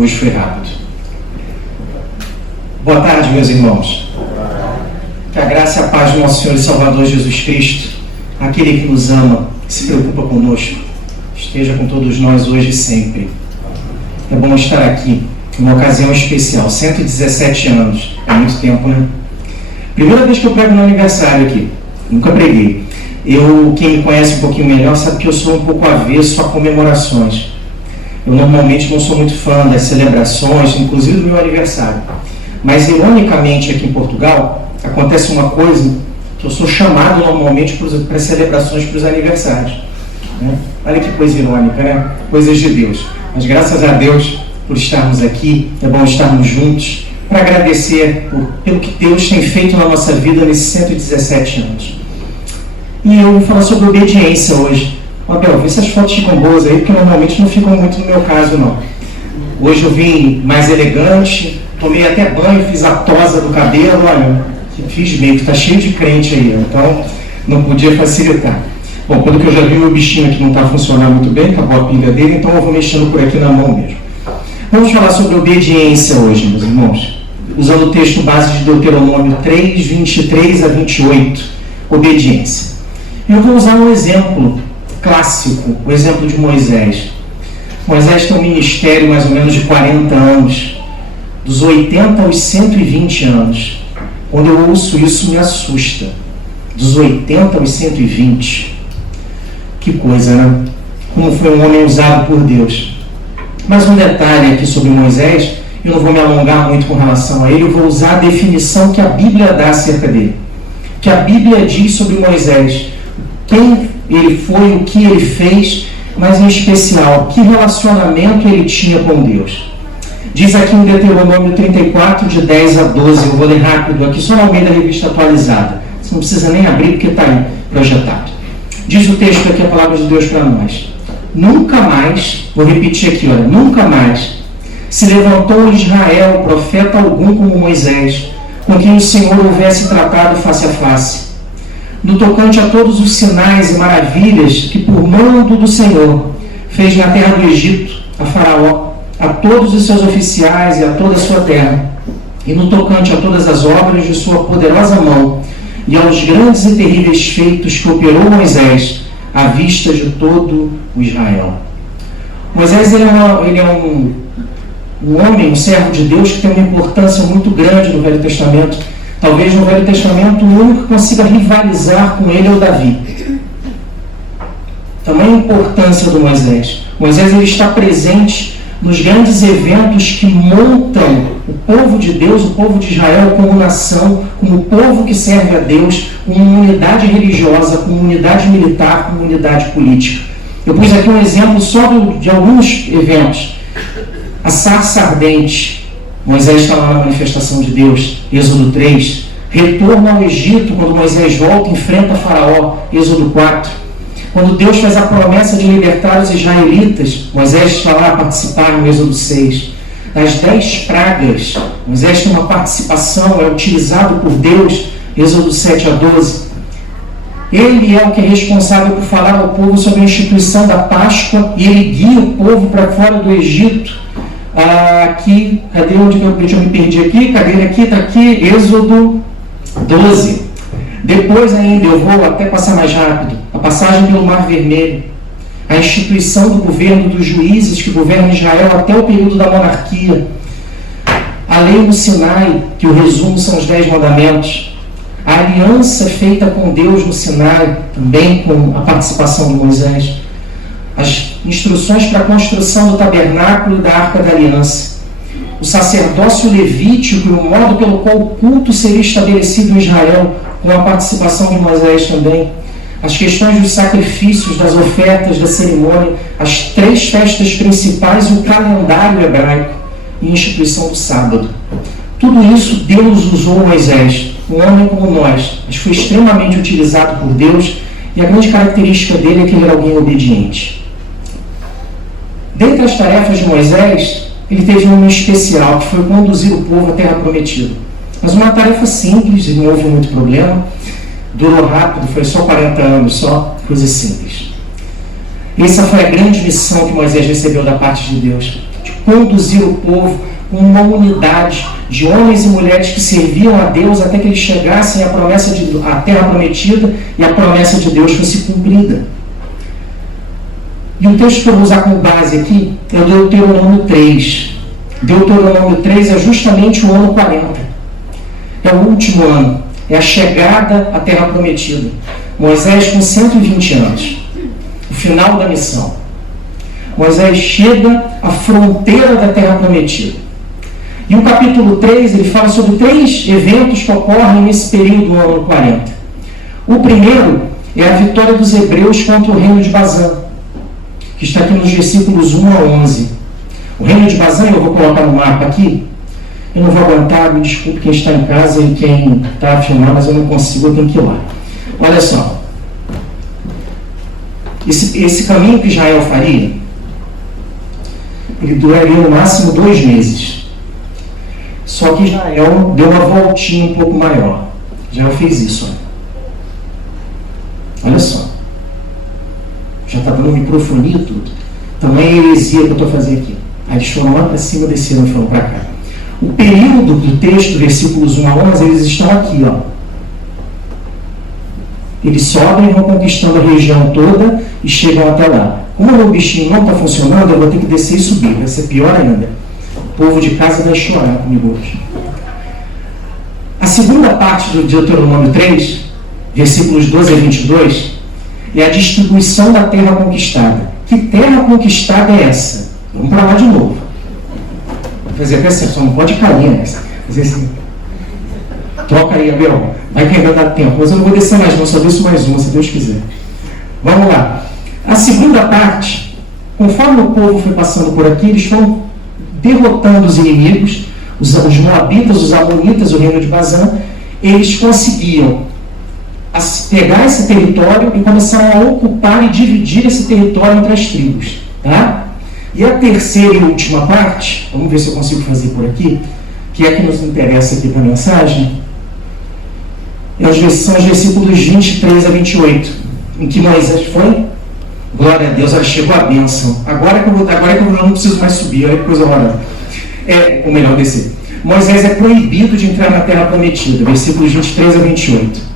Hoje foi rápido. Boa tarde, meus irmãos. Que a graça e a paz do nosso Senhor e Salvador Jesus Cristo, aquele que nos ama, que se preocupa conosco, esteja com todos nós hoje e sempre. É bom estar aqui, numa ocasião especial, 117 anos, é muito tempo, né? Primeira vez que eu prego no aniversário aqui, nunca preguei. Quem me conhece um pouquinho melhor sabe que eu sou um pouco avesso a comemorações. Eu normalmente não sou muito fã das celebrações, inclusive do meu aniversário. Mas, ironicamente, aqui em Portugal, acontece uma coisa que eu sou chamado normalmente para as celebrações, para os aniversários. Né? Olha que coisa irônica, né? Coisas de Deus. Mas, graças a Deus, por estarmos aqui, é bom estarmos juntos, para agradecer pelo que Deus tem feito na nossa vida nesses 117 anos. E eu vou falar sobre obediência hoje. Abel, vê se as fotos ficam boas aí, porque normalmente não ficam muito no meu caso, não. Hoje eu vim mais elegante, tomei até banho, fiz a tosa do cabelo, olha, fiz bem, que está cheio de crente aí, então não podia facilitar. Bom, pelo que eu já vi, meu bichinho aqui não está funcionando muito bem, acabou a pilha dele, então eu vou mexendo por aqui na mão mesmo. Vamos falar sobre obediência hoje, meus irmãos, usando o texto base de Deuteronômio 3, 23 a 28, obediência. Eu vou usar um exemplo clássico, o exemplo de Moisés. Moisés tem um ministério mais ou menos de 40 anos. dos 80 aos 120 anos. Quando eu ouço isso, me assusta. Dos 80 aos 120. Que coisa, né? Como foi um homem usado por Deus. Mas um detalhe aqui sobre Moisés, eu não vou me alongar muito com relação a ele, eu vou usar a definição que a Bíblia dá acerca dele. Que a Bíblia diz sobre Moisés. Quem ele foi, o que ele fez, mas em especial, que relacionamento ele tinha com Deus. Diz aqui em Deuteronômio 34, de 10 a 12, eu vou ler rápido aqui, só no meio da revista atualizada. Você não precisa nem abrir, porque está aí projetado. Diz o texto aqui, a palavra de Deus para nós. Nunca mais, vou repetir aqui, olha, nunca mais se levantou em Israel profeta algum como Moisés, com quem o Senhor houvesse tratado face a face. No tocante a todos os sinais e maravilhas que por mando do Senhor fez na terra do Egito, a Faraó, a todos os seus oficiais e a toda a sua terra, e no tocante a todas as obras de sua poderosa mão, e aos grandes e terríveis feitos que operou Moisés, à vista de todo o Israel. Moisés ele é um homem, um servo de Deus que tem uma importância muito grande no Velho Testamento. Talvez no Velho Testamento o único que consiga rivalizar com ele é o Davi. Também a importância do Moisés. Moisés ele está presente nos grandes eventos que montam o povo de Deus, o povo de Israel como nação, como povo que serve a Deus, como unidade religiosa, como unidade militar, como unidade política. Eu pus aqui um exemplo só de alguns eventos. A sarça ardente, Moisés está lá na manifestação de Deus, Êxodo 3. Retorno ao Egito, quando Moisés volta, enfrenta Faraó, Êxodo 4. Quando Deus faz a promessa de libertar os israelitas, Moisés está lá a participar no Êxodo 6. Das 10 pragas, Moisés tem uma participação, é utilizado por Deus, Êxodo 7 a 12. Ele é o que é responsável por falar ao povo sobre a instituição da Páscoa e ele guia o povo para fora do Egito. Aqui, cadê onde eu me perdi aqui? Cadê ele aqui? Está aqui, Êxodo 12. Depois ainda, eu vou até passar mais rápido, a passagem pelo Mar Vermelho, a instituição do governo dos juízes que governam Israel até o período da monarquia, a lei no Sinai, que o resumo são os 10 mandamentos, a aliança feita com Deus no Sinai, também com a participação de Moisés, as instruções para a construção do tabernáculo e da Arca da Aliança, o sacerdócio levítico e o modo pelo qual o culto seria estabelecido em Israel, com a participação de Moisés também, as questões dos sacrifícios, das ofertas, da cerimônia, as 3 festas principais e o calendário hebraico e a instituição do sábado. Tudo isso Deus usou Moisés, um homem como nós, mas foi extremamente utilizado por Deus e a grande característica dele é que ele era alguém obediente. Dentre as tarefas de Moisés, ele teve uma especial, que foi conduzir o povo à terra prometida. Mas uma tarefa simples, não houve muito problema, durou rápido, foi só 40 anos, só coisa simples. Essa foi a grande missão que Moisés recebeu da parte de Deus, de conduzir o povo com uma unidade de homens e mulheres que serviam a Deus até que eles chegassem à terra prometida e a promessa de Deus fosse cumprida. E o texto que eu vou usar como base aqui é o Deuteronômio 3. Deuteronômio 3 é justamente o ano 40. É o último ano. É a chegada à terra prometida. Moisés com 120 anos. O final da missão. Moisés chega à fronteira da terra prometida. E o capítulo 3, ele fala sobre 3 eventos que ocorrem nesse período do ano 40. O primeiro é a vitória dos hebreus contra o reino de Bazã, que está aqui nos versículos 1 a 11. O reino de Bazã, eu vou colocar no mapa aqui. Eu não vou aguentar, me desculpe quem está em casa e quem está a filmar, mas eu não consigo, eu tenho que ir lá. Olha só. Esse caminho que Israel faria, ele duraria no máximo 2 meses. Só que Israel deu uma voltinha um pouco maior. Israel fez isso. Olha só. Já está dando microfonia e tudo. Também é heresia que eu estou fazendo aqui. Aí eles foram lá para cima, desceram e foram para cá. O período do texto, versículos 1 a 11, eles estão aqui, ó. Eles sobem e vão conquistando a região toda e chegam até lá. Como o meu bichinho não está funcionando, eu vou ter que descer e subir, vai ser pior ainda. povo de casa vai chorar comigo hoje. A segunda parte do Deuteronômio 3, versículos 12 a 22, é a distribuição da terra conquistada. Que terra conquistada é essa? Vamos para lá de novo. Vou fazer até assim, só não pode cair nessa. Fazer assim. Troca aí, Abel. Vai que ainda dá tempo. Mas eu não vou descer mais não, só desço mais uma, se Deus quiser. Vamos lá. A segunda parte, conforme o povo foi passando por aqui, eles foram derrotando os inimigos, os Moabitas, os Amonitas, o reino de Bazã. Eles conseguiam pegar esse território e começaram a ocupar e dividir esse território entre as tribos. Tá? E a terceira e última parte, vamos ver se eu consigo fazer por aqui, que é que nos interessa aqui para a mensagem, são os versículos 23 a 28, em que Moisés foi, glória a Deus, chegou a bênção. Agora que eu não preciso mais subir, olha que coisa horrorosa. Ou melhor, descer. Moisés é proibido de entrar na terra prometida, versículos 23 a 28.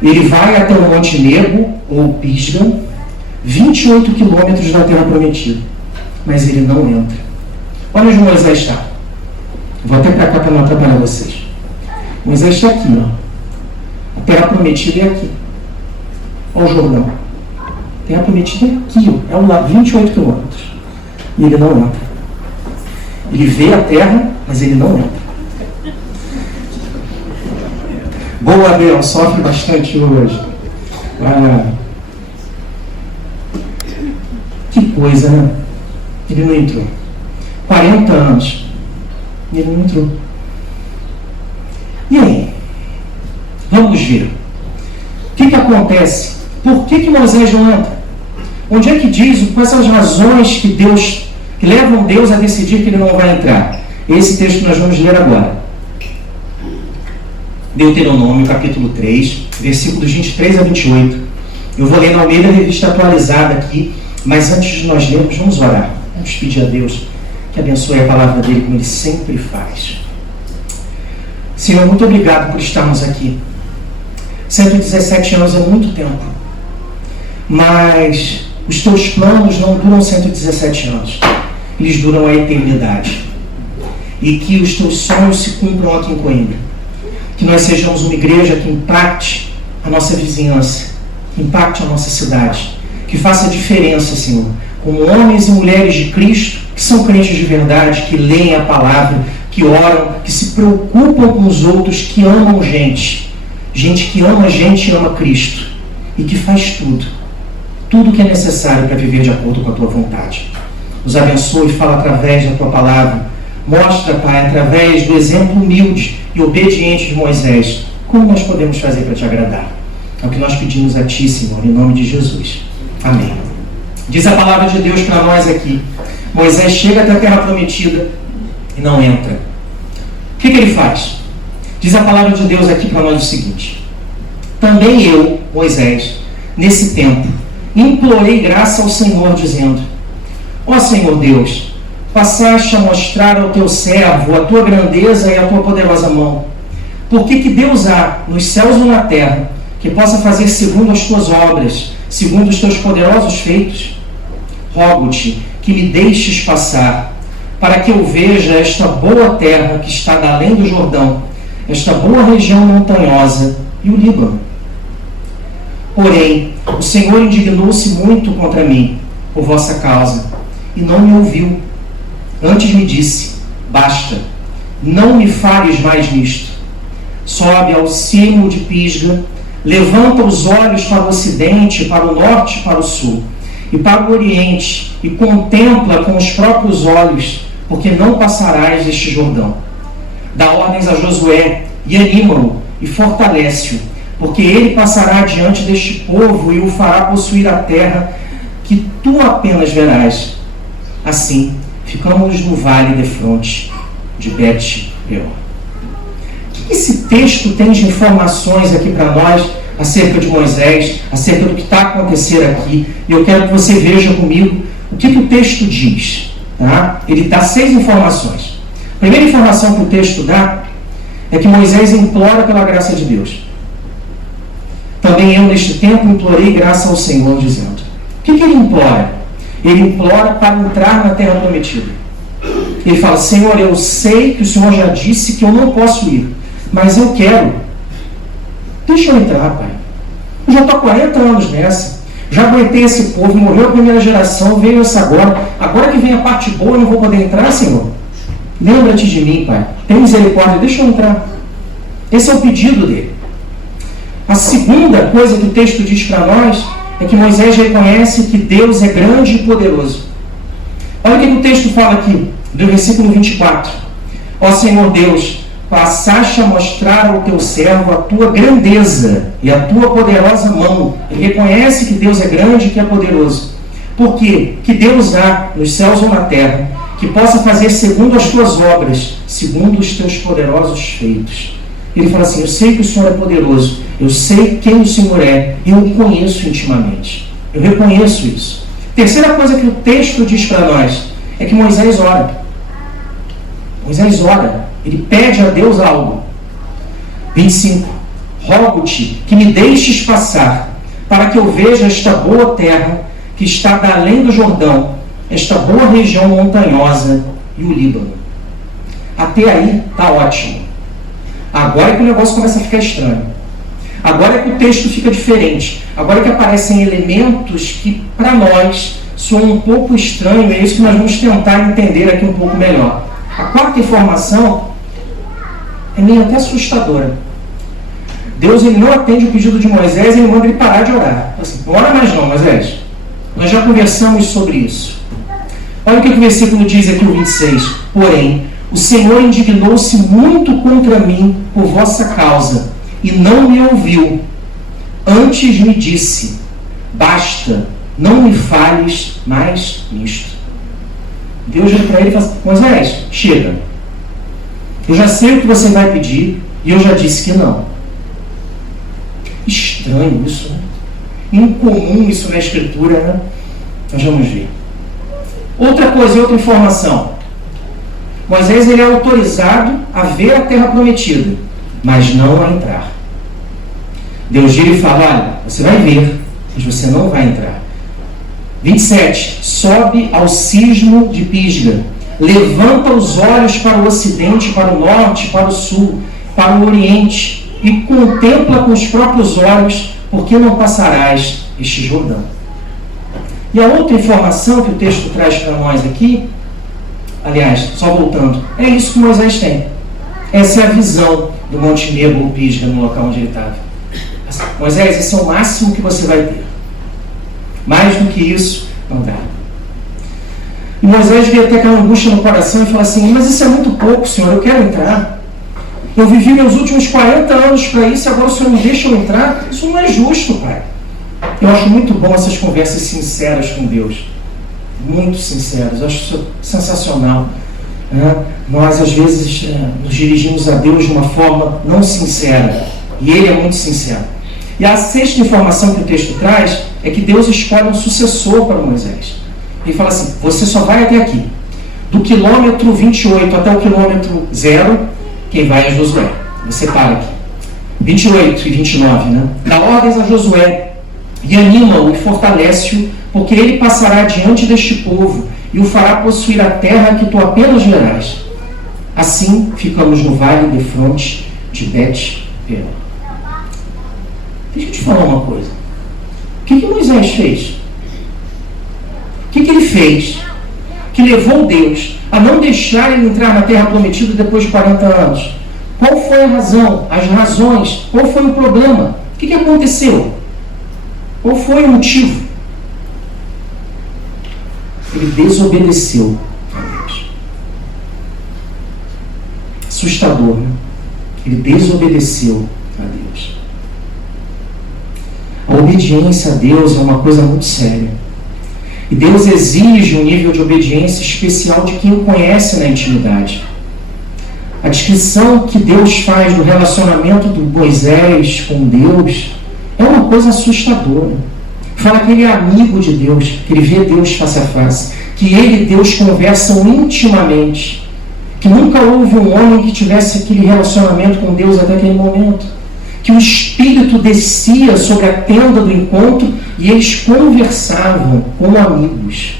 Ele vai até o Monte Nebo, ou Pisga, 28 quilômetros da terra prometida. Mas ele não entra. Olha onde Moisés está. Vou até para cá para não atrapalhar vocês. Moisés está aqui, ó. A terra prometida é aqui. Olha o Jordão. A terra prometida é aqui, ó. É um lado, 28 quilômetros. E ele não entra. Ele vê a terra, mas ele não entra. Boa, Abel, sofre bastante hoje. Que coisa, né? Ele não entrou. 40 anos. E ele não entrou. E aí? Vamos ver. O que acontece? Por que Moisés não entra? Onde é que diz quais são as razões que levam Deus a decidir que ele não vai entrar? Esse texto que nós vamos ler agora. Deuteronômio, capítulo 3, versículos 23 a 28. Eu vou ler na Almeida Revista Atualizada aqui, mas antes de nós lermos, vamos orar. Vamos pedir a Deus que abençoe a palavra dele como ele sempre faz. Senhor, muito obrigado por estarmos aqui. 117 anos é muito tempo, mas os teus planos não duram 117 anos, eles duram a eternidade. E que os teus sonhos se cumpram aqui em Coimbra. Que nós sejamos uma igreja que impacte a nossa vizinhança, que impacte a nossa cidade, que faça diferença, Senhor, como homens e mulheres de Cristo, que são crentes de verdade, que leem a palavra, que oram, que se preocupam com os outros, que amam gente que ama gente e ama Cristo, e que faz tudo que é necessário para viver de acordo com a tua vontade. Nos abençoe e fala através da tua palavra. Mostra, Pai, através do exemplo humilde e obediente de Moisés, como nós podemos fazer para te agradar. É o que nós pedimos a ti, Senhor, em nome de Jesus. Amém. Diz a palavra de Deus para nós aqui. Moisés chega até a terra prometida e não entra. O que ele faz? Diz a palavra de Deus aqui para nós o seguinte: também eu, Moisés, nesse tempo, implorei graça ao Senhor, dizendo: ó Senhor Deus, passaste a mostrar ao teu servo a tua grandeza e a tua poderosa mão. Por que Deus há, nos céus ou na terra, que possa fazer segundo as tuas obras, segundo os teus poderosos feitos? Rogo-te que me deixes passar, para que eu veja esta boa terra que está da além do Jordão, esta boa região montanhosa e o Líbano. Porém, o Senhor indignou-se muito contra mim, por vossa causa, e não me ouviu. Antes me disse: basta, não me fales mais nisto. Sobe ao cimo de Pisga, levanta os olhos para o ocidente, para o norte e para o sul, e para o oriente, e contempla com os próprios olhos, porque não passarás este Jordão. Dá ordens a Josué, e anima-o, e fortalece-o, porque ele passará diante deste povo e o fará possuir a terra que tu apenas verás. Assim, ficamos no vale defronte de Bet-peor. O que esse texto tem de informações aqui para nós acerca de Moisés, acerca do que está acontecendo aqui? E eu quero que você veja comigo o que o texto diz. Tá? Ele dá 6 informações. A primeira informação que o texto dá é que Moisés implora pela graça de Deus. Também eu, neste tempo, implorei graça ao Senhor, dizendo: o que ele implora? Ele implora para entrar na terra prometida. Ele fala: Senhor, eu sei que o Senhor já disse que eu não posso ir, mas eu quero. Deixa eu entrar, Pai. Eu já estou há 40 anos nessa. Já aguentei esse povo, morreu a primeira geração, veio essa agora. Agora que vem a parte boa, eu não vou poder entrar, Senhor? Lembra-te de mim, Pai. Tem misericórdia, deixa eu entrar. Esse é o pedido dele. A segunda coisa que o texto diz para nós é que Moisés reconhece que Deus é grande e poderoso. Olha o que o texto fala aqui, do versículo 24. Ó Senhor Deus, passaste a mostrar ao teu servo a tua grandeza e a tua poderosa mão. Ele reconhece que Deus é grande e que é poderoso. Por quê? Que Deus há nos céus ou na terra que possa fazer segundo as tuas obras, segundo os teus poderosos feitos. Ele fala assim: eu sei que o Senhor é poderoso, eu sei quem o Senhor é e eu o conheço intimamente. Eu reconheço isso. Terceira coisa que o texto diz para nós é que Moisés ora. Moisés ora. Ele pede a Deus algo. 25. Rogo-te que me deixes passar, para que eu veja esta boa terra que está da além do Jordão, esta boa região montanhosa e o Líbano. Até aí está ótimo. Agora é que o negócio começa a ficar estranho. Agora é que o texto fica diferente. Agora é que aparecem elementos que para nós soam um pouco estranho. É isso que nós vamos tentar entender aqui um pouco melhor. A quarta informação é meio até assustadora. Deus, ele não atende o pedido de Moisés, ele manda ele parar de orar. Assim, não ora mais não, Moisés. Nós já conversamos sobre isso. Olha o que o versículo diz aqui, o 26. Porém, o Senhor indignou-se muito contra mim por vossa causa, e não me ouviu. Antes me disse: basta, não me fales mais nisto. Deus olha para ele e fala: Moisés, chega. Eu já sei o que você vai pedir, e eu já disse que não. Estranho isso, né? Incomum isso na Escritura, né? Nós vamos ver. Outra coisa, outra informação. Moisés, ele é autorizado a ver a terra prometida, mas não a entrar. Deus vira e fala: olha, você vai ver, mas você não vai entrar. 27. Sobe ao cismo de Pisga, levanta os olhos para o ocidente, para o norte, para o sul, para o oriente, e contempla com os próprios olhos, porque não passarás este Jordão. E a outra informação que o texto traz para nós aqui, aliás, só voltando, é isso que Moisés tem. Essa é a visão do Monte Nebo ou Pisga, no local onde ele estava. Moisés, esse é o máximo que você vai ter. Mais do que isso, não dá. E Moisés veio ter aquela angústia no coração e falou assim: mas isso é muito pouco, Senhor, eu quero entrar. Eu vivi meus últimos 40 anos para isso e agora o Senhor me deixa eu entrar? Isso não é justo, Pai. Eu acho muito bom essas conversas sinceras com Deus. Muito sinceras. Eu acho isso sensacional. Nós, às vezes, nos dirigimos a Deus de uma forma não sincera. E Ele é muito sincero. E a sexta informação que o texto traz é que Deus escolhe um sucessor para Moisés. Ele fala assim: você só vai até aqui. Do quilômetro 28 até o quilômetro 0, quem vai é Josué. Você para aqui. 28 e 29, né? Dá ordens a Josué e anima-o e fortalece-o, porque ele passará diante deste povo e o fará possuir a terra que tu apenas verás. Assim, ficamos no vale de fronte de Bet-Peor. Deixa eu te falar uma coisa. O que Moisés fez? O que ele fez que levou Deus a não deixar ele entrar na terra prometida depois de 40 anos? Qual foi a razão? As razões? Qual foi o problema? O que aconteceu? Qual foi o motivo? Ele desobedeceu a Deus. Assustador, né? Ele desobedeceu a Deus. A obediência a Deus é uma coisa muito séria. E Deus exige um nível de obediência especial de quem o conhece na intimidade. A descrição que Deus faz do relacionamento do Moisés com Deus é uma coisa assustadora. Fala que ele é amigo de Deus, que ele vê Deus face a face, que ele e Deus conversam intimamente, que nunca houve um homem que tivesse aquele relacionamento com Deus até aquele momento, que o Espírito descia sobre a tenda do encontro e eles conversavam como amigos.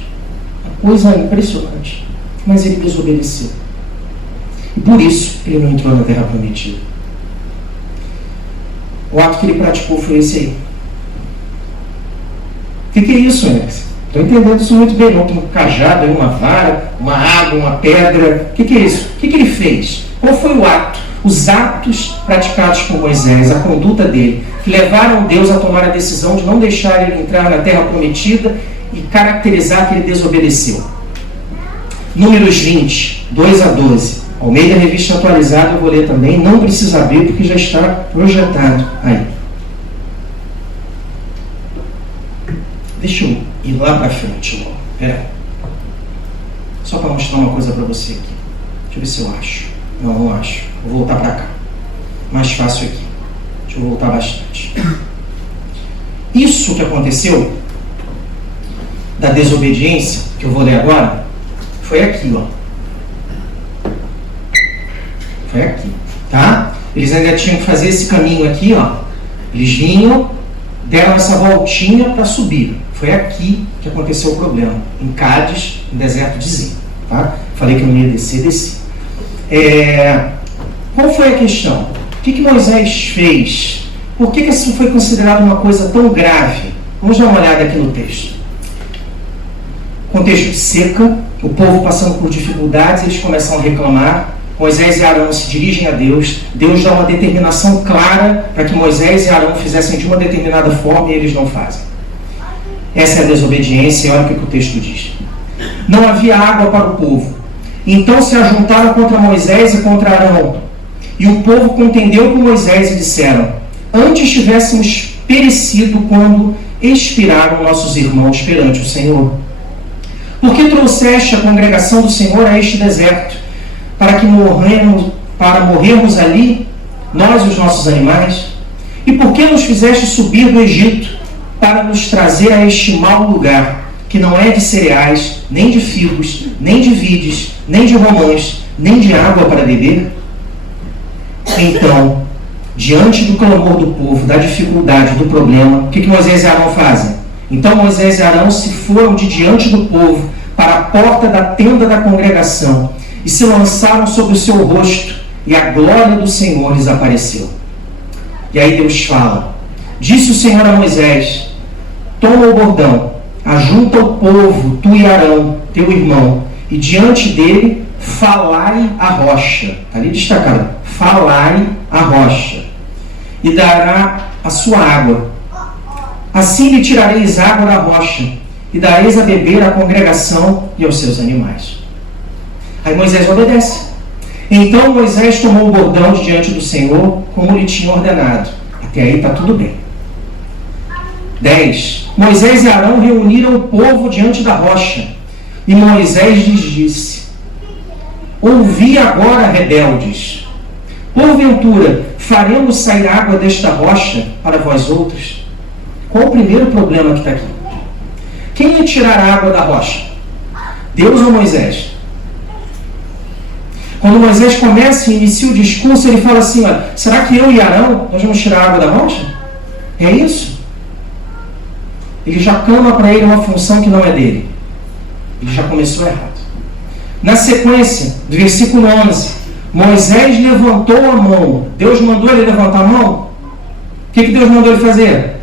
Uma coisa impressionante. mas ele desobedeceu. E por isso ele não entrou na terra prometida. O ato que ele praticou foi esse aí. O que é isso, Alex? Estou entendendo isso muito bem. Não tem um cajado, uma vara, uma água, uma pedra. O que é isso? O que ele fez? Qual foi o ato? Os atos praticados por Moisés, a conduta dele, que levaram Deus a tomar a decisão de não deixar ele entrar na terra prometida e caracterizar que ele desobedeceu. Números 20, 2 a 12. Almeida Revista Atualizada, eu vou ler também. Não precisa ver porque já está projetado aí. Deixa eu ir lá para frente logo. Peraí. Só para mostrar uma coisa para você aqui. Deixa eu ver se eu acho. Não acho. Vou voltar para cá. Mais fácil aqui. Deixa eu voltar bastante. Isso que aconteceu da desobediência, que eu vou ler agora, foi aqui, ó. Foi aqui, tá? Eles ainda tinham que fazer esse caminho aqui, ó. Eles vinham, deram essa voltinha para subir. Foi aqui que aconteceu o problema. Em Cádiz, no deserto de Zin, tá? Falei que eu não ia descer, desci. Qual foi a questão? O que Moisés fez? Por que isso foi considerado uma coisa tão grave? Vamos dar uma olhada aqui no texto. Contexto de seca, o povo passando por dificuldades, eles começam a reclamar. Moisés e Arão se dirigem a Deus. Deus dá uma determinação clara para que Moisés e Arão fizessem de uma determinada forma e eles não fazem. Essa é a desobediência e olha o que o texto diz. Não havia água para o povo. Então se ajuntaram contra Moisés e contra Arão. E o povo contendeu com Moisés e disseram: antes tivéssemos perecido quando expiraram nossos irmãos perante o Senhor. Por que trouxeste a congregação do Senhor a este deserto, para morrermos ali, nós e os nossos animais? E por que nos fizeste subir do Egito, para nos trazer a este mau lugar, que não é de cereais, nem de figos, nem de vides, nem de romãs, nem de água para beber? Então, diante do clamor do povo, da dificuldade, do problema, o que Moisés e Arão fazem? Então Moisés e Arão se foram de diante do povo para a porta da tenda da congregação e se lançaram sobre o seu rosto, e a glória do Senhor lhes apareceu. E aí Deus fala: disse o Senhor a Moisés: toma o bordão, ajunta o povo, tu e Arão, teu irmão, e diante dele falai a rocha. Está ali destacado: falai a rocha, e dará a sua água. Assim lhe tirareis água da rocha, e dareis a beber à congregação e aos seus animais. Aí Moisés obedece. Então Moisés tomou o bordão de diante do Senhor, como lhe tinha ordenado. Até aí está tudo bem. 10. Moisés e Arão reuniram o povo diante da rocha, e Moisés lhes disse: ouvi agora, rebeldes, porventura faremos sair água desta rocha para vós outros? Qual o primeiro problema que está aqui? Quem ia tirar a água da rocha? Deus ou Moisés? Quando Moisés começa e inicia o discurso, ele fala assim: olha, será que eu e Arão nós vamos tirar a água da rocha? É isso? Ele já clama para ele uma função que não é dele. Ele já começou errado. Na sequência, do versículo 11, Moisés levantou a mão. Deus mandou ele levantar a mão? O que Deus mandou ele fazer?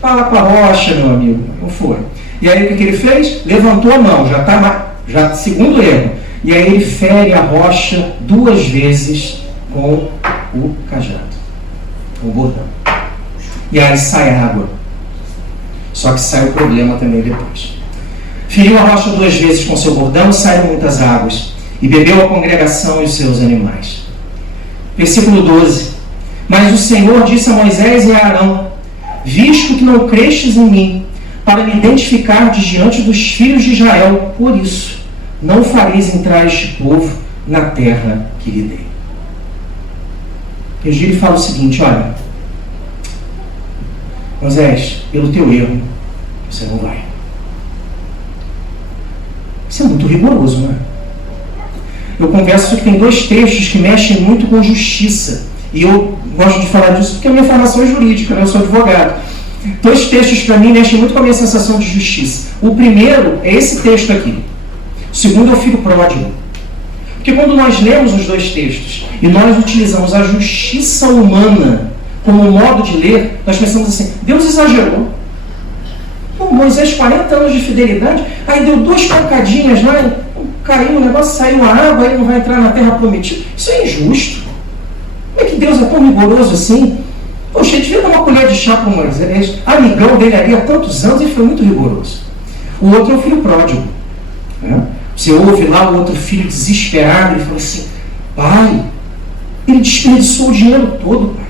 Fala com a rocha, meu amigo. Não foi. E aí o que ele fez? Levantou a mão. Já segundo erro. E aí ele fere a rocha 2 vezes com o cajado, com o bordão. E aí sai água. Só que sai o problema também depois. Feriu a rocha 2 vezes com seu bordão e saíram muitas águas. E bebeu a congregação e os seus animais. Versículo 12. Mas o Senhor disse a Moisés e a Arão: visto que não crestes em mim, para me identificar diante dos filhos de Israel, por isso não fareis entrar este povo na terra que lhe dei. Ele fala o seguinte: olha, Moisés, pelo teu erro, você não vai. Isso é muito rigoroso, não é? Eu converso que tem 2 textos que mexem muito com justiça. E eu gosto de falar disso porque a minha formação é jurídica, né? Eu sou advogado. 2 textos para mim mexem muito com a minha sensação de justiça. O primeiro é esse texto aqui. O segundo é o filho pródigo. Porque quando nós lemos os dois textos e nós utilizamos a justiça humana como modo de ler, nós pensamos assim, Deus exagerou. Pô, Moisés, 40 anos de fidelidade, aí deu 2 pancadinhas lá, caiu o negócio, saiu a água, aí não vai entrar na terra prometida. Isso é injusto. Como é que Deus é tão rigoroso assim? Poxa, ele devia dar uma colher de chá para o Moisés, amigão dele ali há tantos anos, e foi muito rigoroso. O outro é o filho pródigo. Né? Você ouve lá o outro filho desesperado, ele fala assim, pai, ele desperdiçou o dinheiro todo, pai.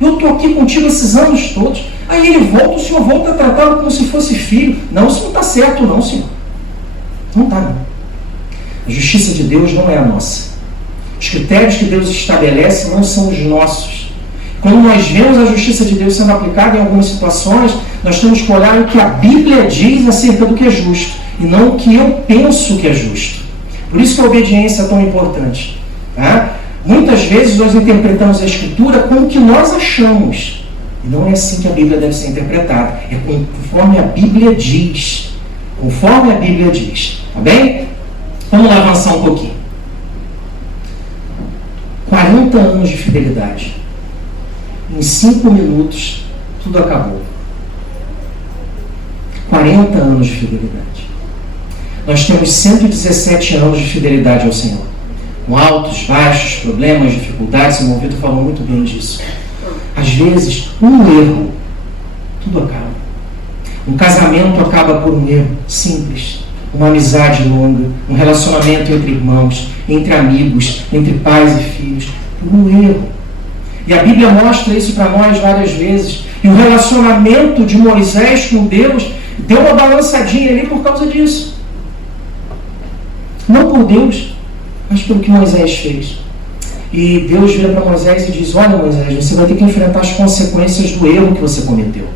Eu estou aqui contigo esses anos todos. Aí ele volta, o senhor volta a tratá-lo como se fosse filho. Não, isso não está certo não, senhor. Não está, não. A justiça de Deus não é a nossa. Os critérios que Deus estabelece não são os nossos. Quando nós vemos a justiça de Deus sendo aplicada em algumas situações, nós temos que olhar o que a Bíblia diz acerca do que é justo, e não o que eu penso que é justo. Por isso que a obediência é tão importante. Tá? Muitas vezes nós interpretamos a Escritura com o que nós achamos. E não é assim que a Bíblia deve ser interpretada. É conforme a Bíblia diz. Conforme a Bíblia diz. Tá bem? Vamos lá avançar um pouquinho. 40 anos de fidelidade. Em 5 minutos, tudo acabou. 40 anos de fidelidade. Nós temos 117 anos de fidelidade ao Senhor. Com altos, baixos, problemas, dificuldades. O Vitor falou muito bem disso. Às vezes, um erro, tudo acaba. Um casamento acaba por um erro simples. Uma amizade longa, um relacionamento entre irmãos, entre amigos, entre pais e filhos, por um erro. E a Bíblia mostra isso para nós várias vezes. E o relacionamento de Moisés com Deus deu uma balançadinha ali por causa disso. Não por Deus, mas pelo que Moisés fez. E Deus vira para Moisés e diz, olha Moisés, você vai ter que enfrentar as consequências do erro que você cometeu.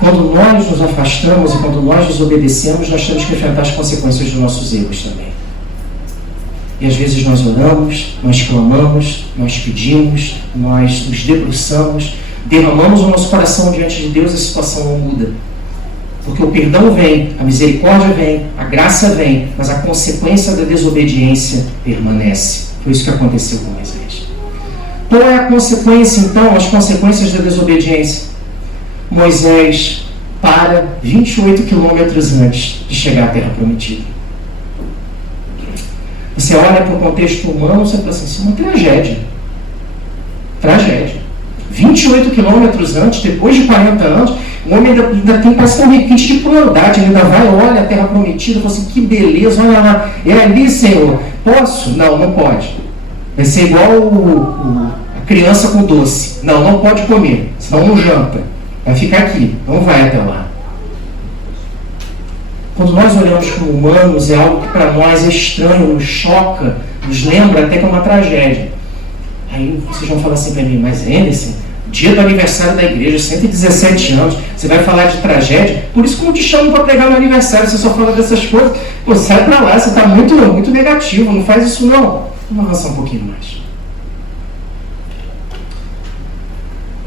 Quando nós nos afastamos e quando nós desobedecemos, nós temos que enfrentar as consequências dos nossos erros também. E às vezes nós oramos, nós clamamos, nós pedimos, nós nos debruçamos, derramamos o nosso coração diante de Deus e a situação não muda. Porque o perdão vem, a misericórdia vem, a graça vem, mas a consequência da desobediência permanece. Foi isso que aconteceu com Moisés. Qual é a consequência, então, as consequências da desobediência? Moisés para 28 quilômetros antes de chegar à Terra Prometida. Você olha para o contexto humano, você fala assim, isso é uma tragédia. Tragédia. 28 quilômetros antes, depois de 40 anos, o homem ainda tem, parece que um requinte de crueldade, ele ainda vai, olha a Terra Prometida, fala assim, que beleza, olha lá, é ali, Senhor, posso? Não, não pode. Vai ser igual a criança com doce. Não, não pode comer, senão não janta. Vai ficar aqui, não vai até lá. Quando nós olhamos como humanos, é algo que para nós é estranho, nos choca, nos lembra até que é uma tragédia. Aí vocês vão falar assim para mim, mas Anderson, dia do aniversário da igreja, 117 anos, você vai falar de tragédia? Por isso que não te chamam para pregar no aniversário, você só fala dessas coisas. Pô, sai para lá, você está muito negativo, não faz isso não. Vamos avançar um pouquinho mais.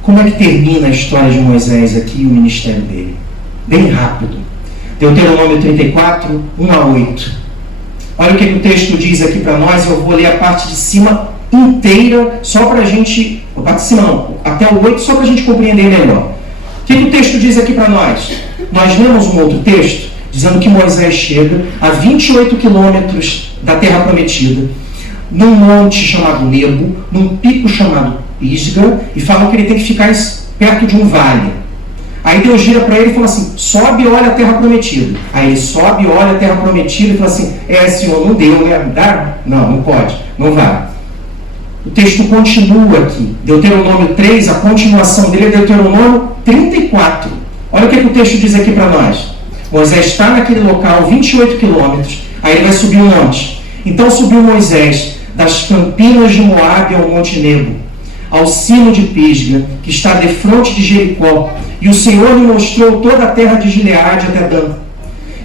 Como é que termina a história de Moisés aqui e o ministério dele? Bem rápido. Deuteronômio 34, 1 a 8. Olha o que o texto diz aqui para nós, eu vou ler a parte de cima inteira, só para a gente... A parte de cima não, até o 8, só para a gente compreender melhor. O que o texto diz aqui para nós? Nós lemos um outro texto, dizendo que Moisés chega a 28 quilômetros da Terra Prometida, num monte chamado Nebo, num pico chamado Pisga, e fala que ele tem que ficar perto de um vale. Aí Deus gira para ele e fala assim, sobe e olha a Terra Prometida. Aí ele sobe e olha a Terra Prometida e fala assim, Senhor, não deu, né? Dá? Não, não pode, não vai. O texto continua aqui. Deuteronômio 3, a continuação dele é Deuteronômio 34. Olha o que o texto diz aqui para nós. Moisés está naquele local, 28 quilômetros, aí ele vai subir um monte. Então subiu Moisés das campinas de Moabe ao monte Nebo, ao cimo de Pisga, que está defronte de Jericó, e o Senhor lhe mostrou toda a terra de Gileade até Dan,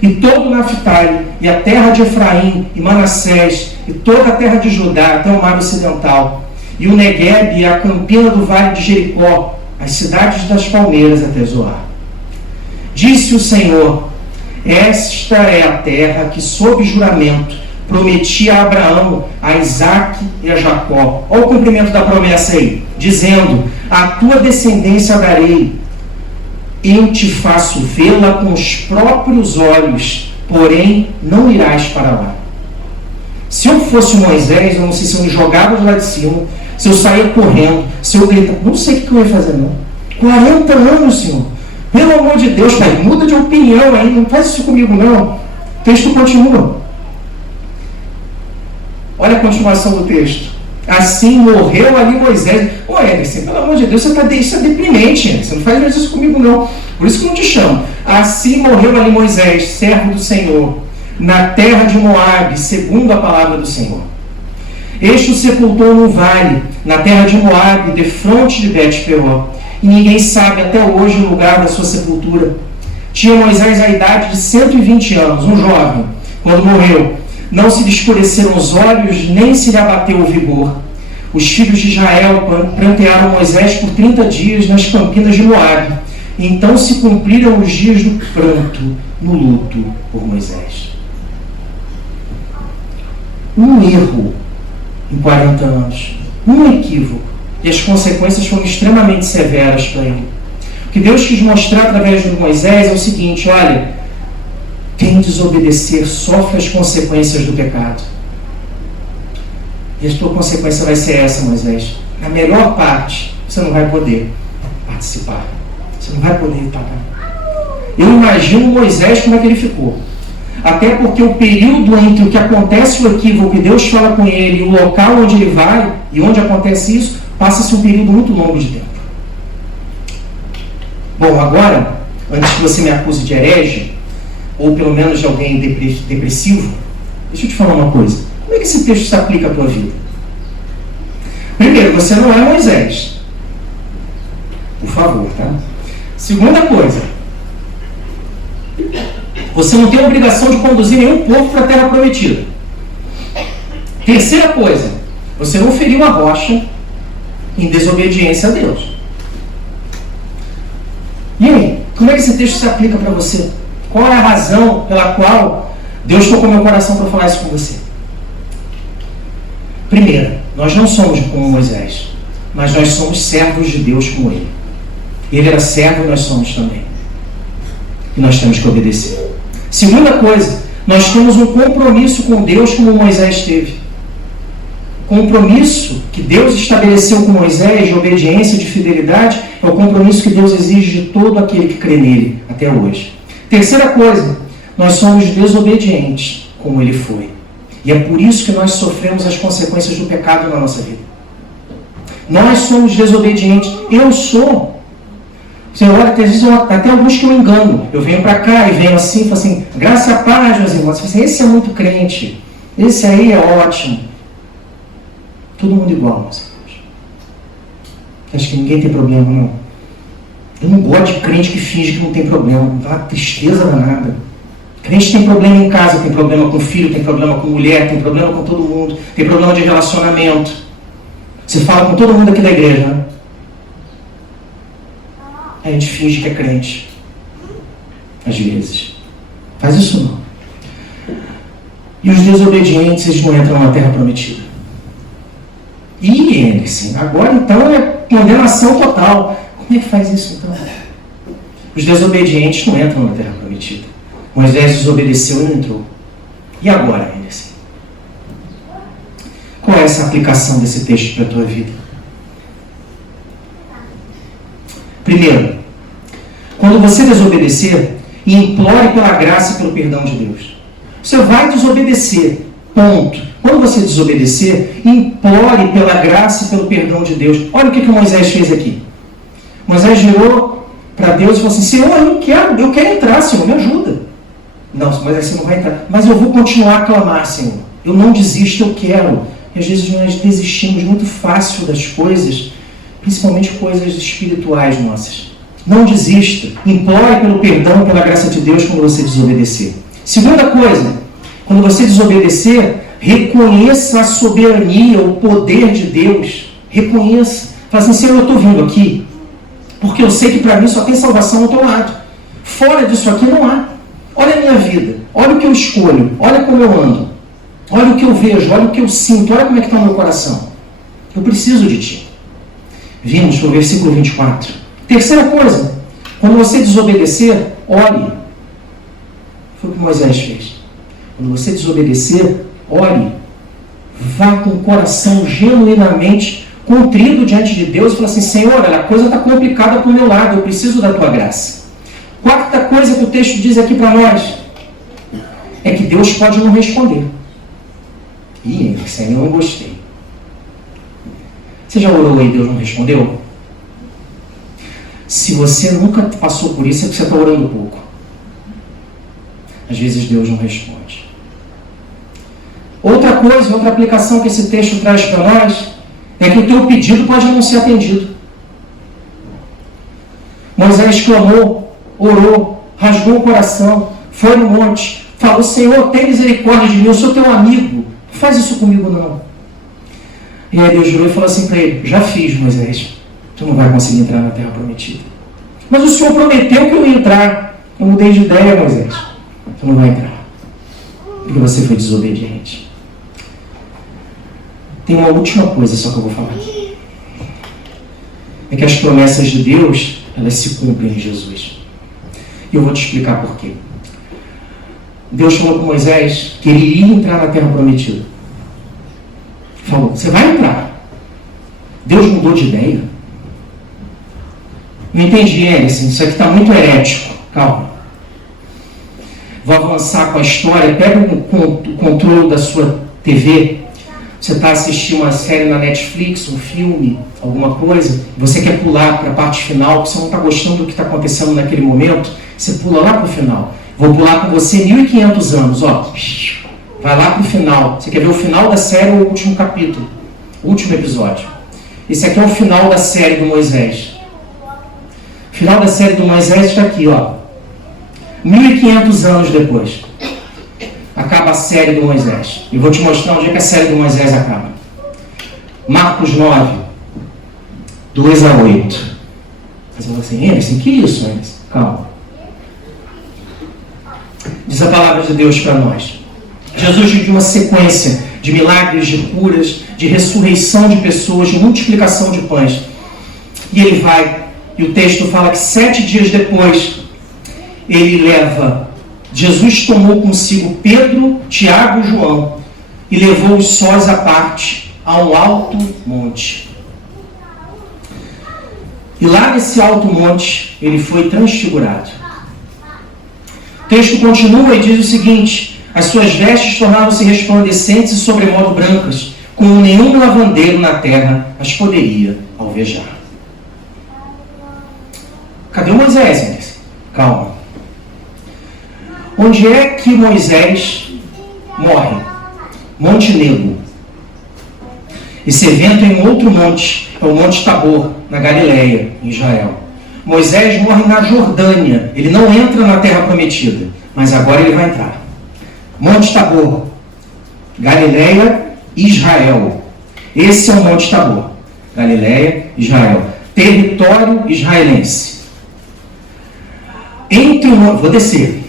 e todo o Naftali, e a terra de Efraim, e Manassés, e toda a terra de Judá, até o mar ocidental, e o Neguebe, e a campina do vale de Jericó, as cidades das palmeiras até Zoar. Disse o Senhor, esta é a terra que, sob juramento, prometi a Abraão, a Isaque e a Jacó. Olha o cumprimento da promessa aí, dizendo: a tua descendência darei, eu te faço vê-la com os próprios olhos, porém não irás para lá. Se eu fosse Moisés, eu não sei se eu me jogava de lá de cima, se eu saía correndo, se eu gritava, não sei o que eu ia fazer não. 40 anos, Senhor, pelo amor de Deus, Pai, muda de opinião aí, não faz isso comigo não. O texto continua. Olha a continuação do texto. Assim morreu ali Moisés. Ô Anderson, pelo amor de Deus, isso é deprimente, você não faz mais isso comigo não. Por isso que eu não te chamo. Assim morreu ali Moisés, servo do Senhor, na terra de Moabe, segundo a palavra do Senhor. Este o sepultou no vale, na terra de Moabe, defronte de Bet-peor. E ninguém sabe até hoje o lugar da sua sepultura. Tinha Moisés a idade de 120 anos, um jovem, quando morreu. Não se lhe escureceram os olhos, nem se lhe abateu o vigor. Os filhos de Israel prantearam Moisés por 30 dias nas campinas de Moabe. Então se cumpriram os dias do pranto, no luto por Moisés. Um erro em 40 anos, um equívoco, e as consequências foram extremamente severas para ele. O que Deus quis mostrar através de Moisés é o seguinte: olha, quem desobedecer sofre as consequências do pecado. E a tua consequência vai ser essa, Moisés. Na melhor parte, você não vai poder participar. Você não vai poder estar lá. Eu imagino Moisés como é que ele ficou. Até porque o período entre o que acontece o equívoco e Deus fala com ele e o local onde ele vai e onde acontece isso, passa-se um período muito longo de tempo. Bom, agora, antes que você me acuse de herege, ou pelo menos de alguém depressivo, deixa eu te falar uma coisa. Como é que esse texto se aplica à tua vida? Primeiro, você não é Moisés. Por favor, tá? Segunda coisa, você não tem a obrigação de conduzir nenhum povo para a terra prometida. Terceira coisa, você não feriu a rocha em desobediência a Deus. E aí, como é que esse texto se aplica para você? Qual é a razão pela qual Deus tocou meu coração para falar isso com você? Primeiro, nós não somos como Moisés, mas nós somos servos de Deus como ele. Ele era servo e nós somos também. E nós temos que obedecer. Segunda coisa, nós temos um compromisso com Deus como Moisés teve. O compromisso que Deus estabeleceu com Moisés de obediência, de fidelidade, é o compromisso que Deus exige de todo aquele que crê nele até hoje. Terceira coisa, nós somos desobedientes como ele foi. E é por isso que nós sofremos as consequências do pecado na nossa vida. Nós somos desobedientes. Eu sou. Você olha, às vezes até alguns que eu engano. Eu venho para cá e venho assim, falo assim, graça e a paz, meus irmãos. Assim, esse é muito crente. Esse aí é ótimo. Todo mundo igual, meus irmãos. Acho que ninguém tem problema, não. Eu não gosto de crente que finge que não tem problema. Dá tristeza danada. Crente tem problema em casa, tem problema com filho, tem problema com mulher, tem problema com todo mundo, tem problema de relacionamento. Você fala com todo mundo aqui da igreja, né? A gente finge que é crente. Às vezes. Faz isso não. E os desobedientes, eles não entram na terra prometida. E Anderson, agora então é condenação total. Como é que faz isso então? Os desobedientes não entram na terra prometida. Moisés desobedeceu e não entrou. E agora, Anderson? Qual é essa aplicação desse texto para a tua vida? Primeiro, quando você desobedecer, implore pela graça e pelo perdão de Deus. Você vai desobedecer, ponto. Quando você desobedecer, implore pela graça e pelo perdão de Deus. Olha o que Moisés fez aqui. Moisés virou para Deus e falou assim: Senhor, eu quero entrar, Senhor, me ajuda. Não, Moisés, você não vai entrar. Mas eu vou continuar a clamar, Senhor. Eu não desisto, eu quero. E às vezes nós desistimos muito fácil das coisas, principalmente coisas espirituais nossas. Não desista. Implore pelo perdão, pela graça de Deus quando você desobedecer. Segunda coisa, quando você desobedecer, reconheça a soberania, o poder de Deus. Reconheça. Fala assim: Senhor, eu estou vindo aqui porque eu sei que para mim só tem salvação ao teu lado. Fora disso aqui não há. Olha a minha vida, olha o que eu escolho, olha como eu ando, olha o que eu vejo, olha o que eu sinto, olha como é que está o meu coração. Eu preciso de ti. Vimos no versículo 24. Terceira coisa, quando você desobedecer, ore. Foi o que Moisés fez. Quando você desobedecer, ore. Vá com o coração genuinamente contrito diante de Deus e fala assim: Senhor, a coisa está complicada para o meu lado, eu preciso da tua graça. Quarta coisa que o texto diz aqui para nós é que Deus pode não responder. Ih, Senhor, eu não gostei. Você já orou e Deus não respondeu? Se você nunca passou por isso, é porque você está orando pouco. Às vezes Deus não responde. Outra coisa, outra aplicação que esse texto traz para nós é que o teu pedido pode não ser atendido. Moisés clamou, orou, rasgou o coração, foi no monte, falou: Senhor, tem misericórdia de mim, eu sou teu amigo, não faz isso comigo não. E aí Deus virou e falou assim para ele: já fiz, Moisés, tu não vai conseguir entrar na terra prometida. Mas o Senhor prometeu que eu ia entrar. Eu mudei de ideia, Moisés, tu não vai entrar, porque você foi desobediente. Tem uma última coisa só que eu vou falar aqui. É que as promessas de Deus, elas se cumprem em Jesus. E eu vou te explicar por quê. Deus falou com Moisés que ele iria entrar na terra prometida. Falou: você vai entrar. Deus mudou de ideia. Não entendi, Anderson. Isso aqui está muito herético. Calma. Vou avançar com a história. Pega o controle da sua TV. Você está assistindo uma série na Netflix, um filme, alguma coisa, você quer pular para a parte final, porque você não está gostando do que está acontecendo naquele momento, você pula lá para o final. Vou pular com você 1500 anos, ó. Vai lá para o final. Você quer ver o final da série ou o último capítulo? O último episódio. Esse aqui é o final da série do Moisés. O final da série do Moisés está aqui, ó. 1500 anos depois. Acaba a série do Moisés. E vou te mostrar onde é que a série do Moisés acaba. Marcos 9, 2 a 8. Você fala assim: Anderson, que isso, Anderson? Calma. Diz a palavra de Deus para nós. Jesus vive uma sequência de milagres, de curas, de ressurreição de pessoas, de multiplicação de pães. E ele vai, e o texto fala que 7 dias depois, Jesus tomou consigo Pedro, Tiago e João e levou-os sós à parte a um alto monte. E lá nesse alto monte ele foi transfigurado. O texto continua e diz o seguinte: as suas vestes tornaram-se resplandecentes e sobremodo brancas, como nenhum lavandeiro na terra as poderia alvejar. Cadê o Moisés, Anderson? Calma. Onde é que Moisés morre? Monte Nebo. Esse evento é em outro monte, é o Monte Tabor, na Galileia, em Israel. Moisés morre na Jordânia, ele não entra na Terra Prometida, mas agora ele vai entrar. Monte Tabor, Galileia, Israel. Esse é o Monte Tabor, Galileia, Israel. Território israelense. Vou descer.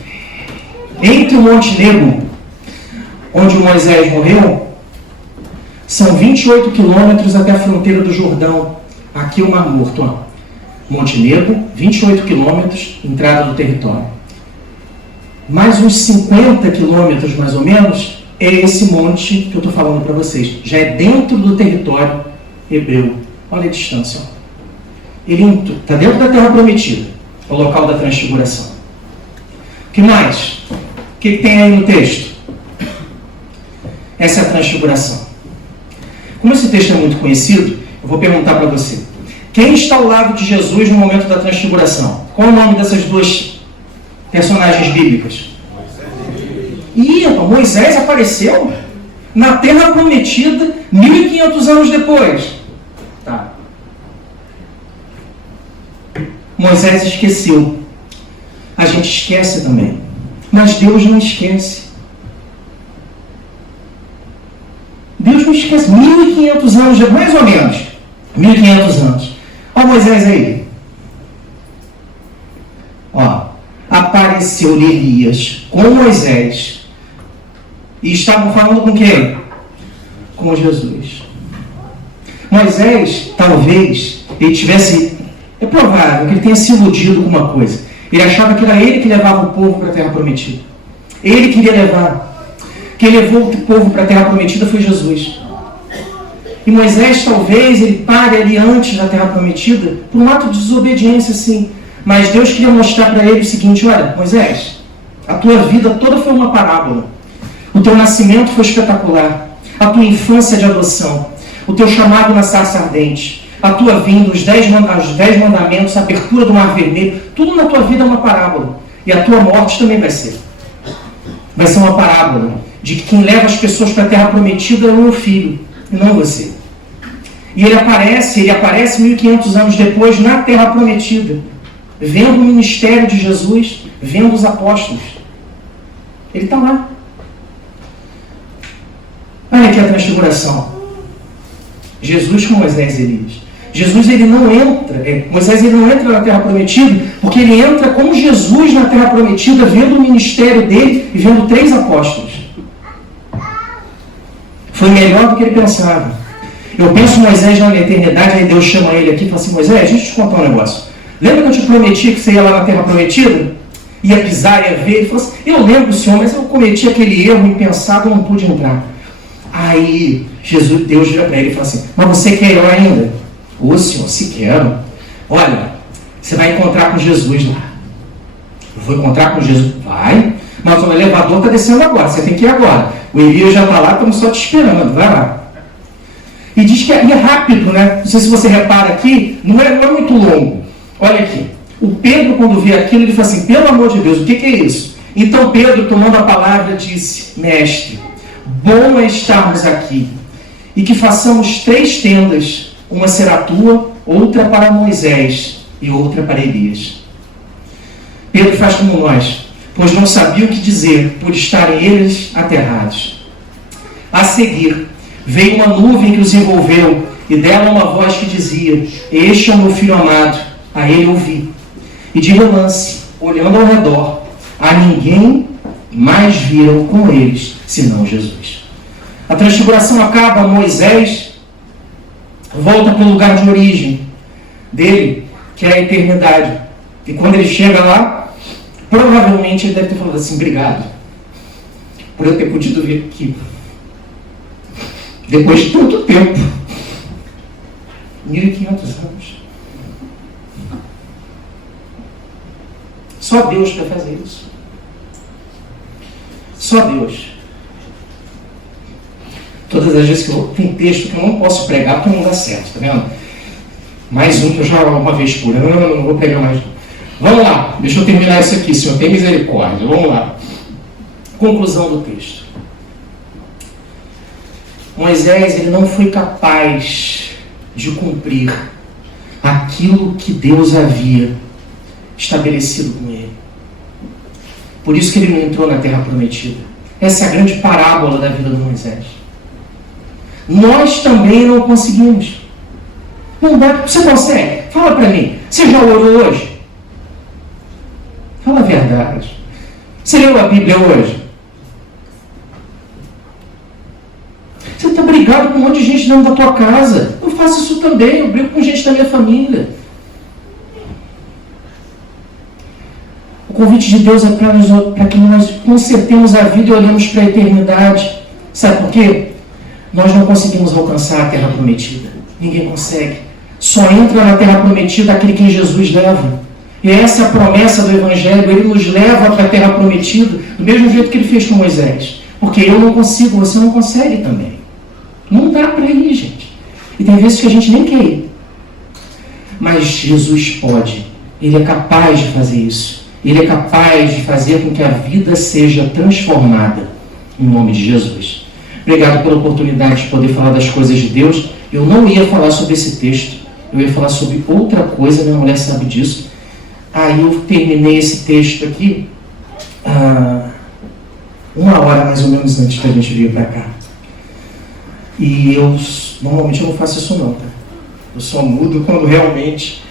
Entre o Monte Nebo, onde Moisés morreu, são 28 quilômetros até a fronteira do Jordão. Aqui o Mar Morto, ó. Monte Nebo, 28 quilômetros, entrada do território. Mais uns 50 quilômetros, mais ou menos, é esse monte que eu estou falando para vocês. Já é dentro do território hebreu. Olha a distância, ó. Ele está dentro da Terra Prometida, o local da transfiguração. O que mais? O que tem aí no texto? Essa é a transfiguração. Como esse texto é muito conhecido, eu vou perguntar para você: quem está ao lado de Jesus no momento da transfiguração? Qual é o nome dessas duas personagens bíblicas? Moisés apareceu na Terra Prometida 1500 anos depois. Tá. Moisés esqueceu. A gente esquece também. Mas Deus não esquece. Deus não esquece. 1500 anos, mais ou menos. 1500 anos. Olha Moisés aí. Ó, apareceu apareceu-lhe Elias com Moisés. E estavam falando com quem? Com Jesus. Moisés, talvez, ele tivesse... É provável que ele tenha se iludido com uma coisa. Ele achava que era ele que levava o povo para a Terra Prometida. Ele queria levar. Quem levou o povo para a Terra Prometida foi Jesus. E Moisés, talvez, ele pare ali antes da Terra Prometida por um ato de desobediência, sim. Mas Deus queria mostrar para ele o seguinte: olha, Moisés, a tua vida toda foi uma parábola. O teu nascimento foi espetacular. A tua infância de adoção. O teu chamado na sarça ardente. A tua vinda, os 10 mandamentos, a abertura do mar vermelho. Tudo na tua vida é uma parábola. E a tua morte também vai ser. Vai ser uma parábola de que quem leva as pessoas para a Terra Prometida é o meu filho, e não você. E ele aparece 1500 anos depois na Terra Prometida, vendo o ministério de Jesus, vendo os apóstolos. Ele está lá. Olha aqui a transfiguração. Jesus com Moisés e Elias. Jesus, ele não entra, Moisés ele não entra na Terra Prometida, porque ele entra como Jesus na Terra Prometida, vendo o ministério dele e vendo 3 apóstolos. Foi melhor do que ele pensava. Eu penso Moisés na eternidade, aí Deus chama ele aqui e fala assim: Moisés, deixa eu te contar um negócio. Lembra que eu te prometi que você ia lá na Terra Prometida? Ia pisar, ia ver? Ele falou assim: eu lembro, Senhor, mas eu cometi aquele erro impensado, eu não pude entrar. Aí Deus vira para ele e fala assim: mas você quer ir lá ainda? Ô Senhor, se quero. Olha, você vai encontrar com Jesus lá. Eu vou encontrar com Jesus? Vai. Mas o elevador está descendo agora, você tem que ir agora. O Elias já está lá, estamos só te esperando, vai lá. E diz que é rápido, né? Não sei se você repara aqui, não é muito longo. Olha aqui, o Pedro, quando vê aquilo, ele fala assim: pelo amor de Deus, o que é isso? Então Pedro, tomando a palavra, disse: Mestre, bom é estarmos aqui, e que façamos 3 tendas, uma será tua, outra para Moisés e outra para Elias. Pedro faz como nós, pois não sabia o que dizer, por estarem eles aterrados. A seguir, veio uma nuvem que os envolveu, e dela uma voz que dizia: Este é o meu filho amado, a ele ouvi. E de relance, olhando ao redor, a ninguém mais viram com eles, senão Jesus. A transfiguração acaba, Moisés volta para o lugar de origem dele, que é a eternidade. E quando ele chega lá, provavelmente ele deve ter falado assim: obrigado por eu ter podido vir aqui. Depois de tanto tempo, 1500 anos. Só Deus para fazer isso. Só Deus. Todas as vezes que eu tenho texto que eu não posso pregar porque não dá certo, tá vendo? Mais um que eu já uma vez por ano, não vou pregar mais. Vamos lá, deixa eu terminar isso aqui, Senhor, tem misericórdia. Vamos lá. Conclusão do texto. Moisés, ele não foi capaz de cumprir aquilo que Deus havia estabelecido com ele. Por isso que ele não entrou na Terra Prometida. Essa é a grande parábola da vida de Moisés. Nós também não conseguimos. Não dá. Você consegue? Fala para mim. Você já orou hoje? Fala a verdade. Você leu a Bíblia hoje? Você está brigado com um monte de gente dentro da tua casa. Eu faço isso também. Eu brigo com gente da minha família. O convite de Deus é para que nós consertemos a vida e olhemos para a eternidade. Sabe por quê? Nós não conseguimos alcançar a Terra Prometida. Ninguém consegue. Só entra na Terra Prometida aquele quem Jesus leva. E essa é a promessa do Evangelho. Ele nos leva para a Terra Prometida do mesmo jeito que ele fez com Moisés. Porque eu não consigo, você não consegue também. Não dá para ir, gente. E tem vezes que a gente nem quer ir. Mas Jesus pode. Ele é capaz de fazer isso. Ele é capaz de fazer com que a vida seja transformada. Em nome de Jesus. Obrigado pela oportunidade de poder falar das coisas de Deus. Eu não ia falar sobre esse texto. Eu ia falar sobre outra coisa. Minha mulher sabe disso. Aí eu terminei esse texto aqui 1 hora mais ou menos antes que a gente vir para cá. E normalmente eu não faço isso não, tá? Eu só mudo quando realmente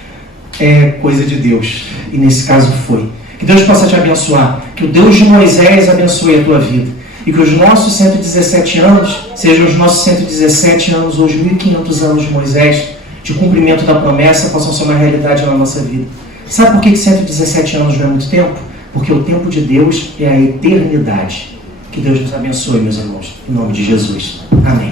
é coisa de Deus. E nesse caso foi. Que Que Deus possa te abençoar. Que o Deus de Moisés abençoe a tua vida. E que os nossos 117 anos sejam os nossos 117 anos ou os 1500 anos de Moisés, de cumprimento da promessa, possam ser uma realidade na nossa vida. Sabe por que 117 anos não é muito tempo? Porque o tempo de Deus é a eternidade. Que Deus nos abençoe, meus irmãos. Em nome de Jesus. Amém.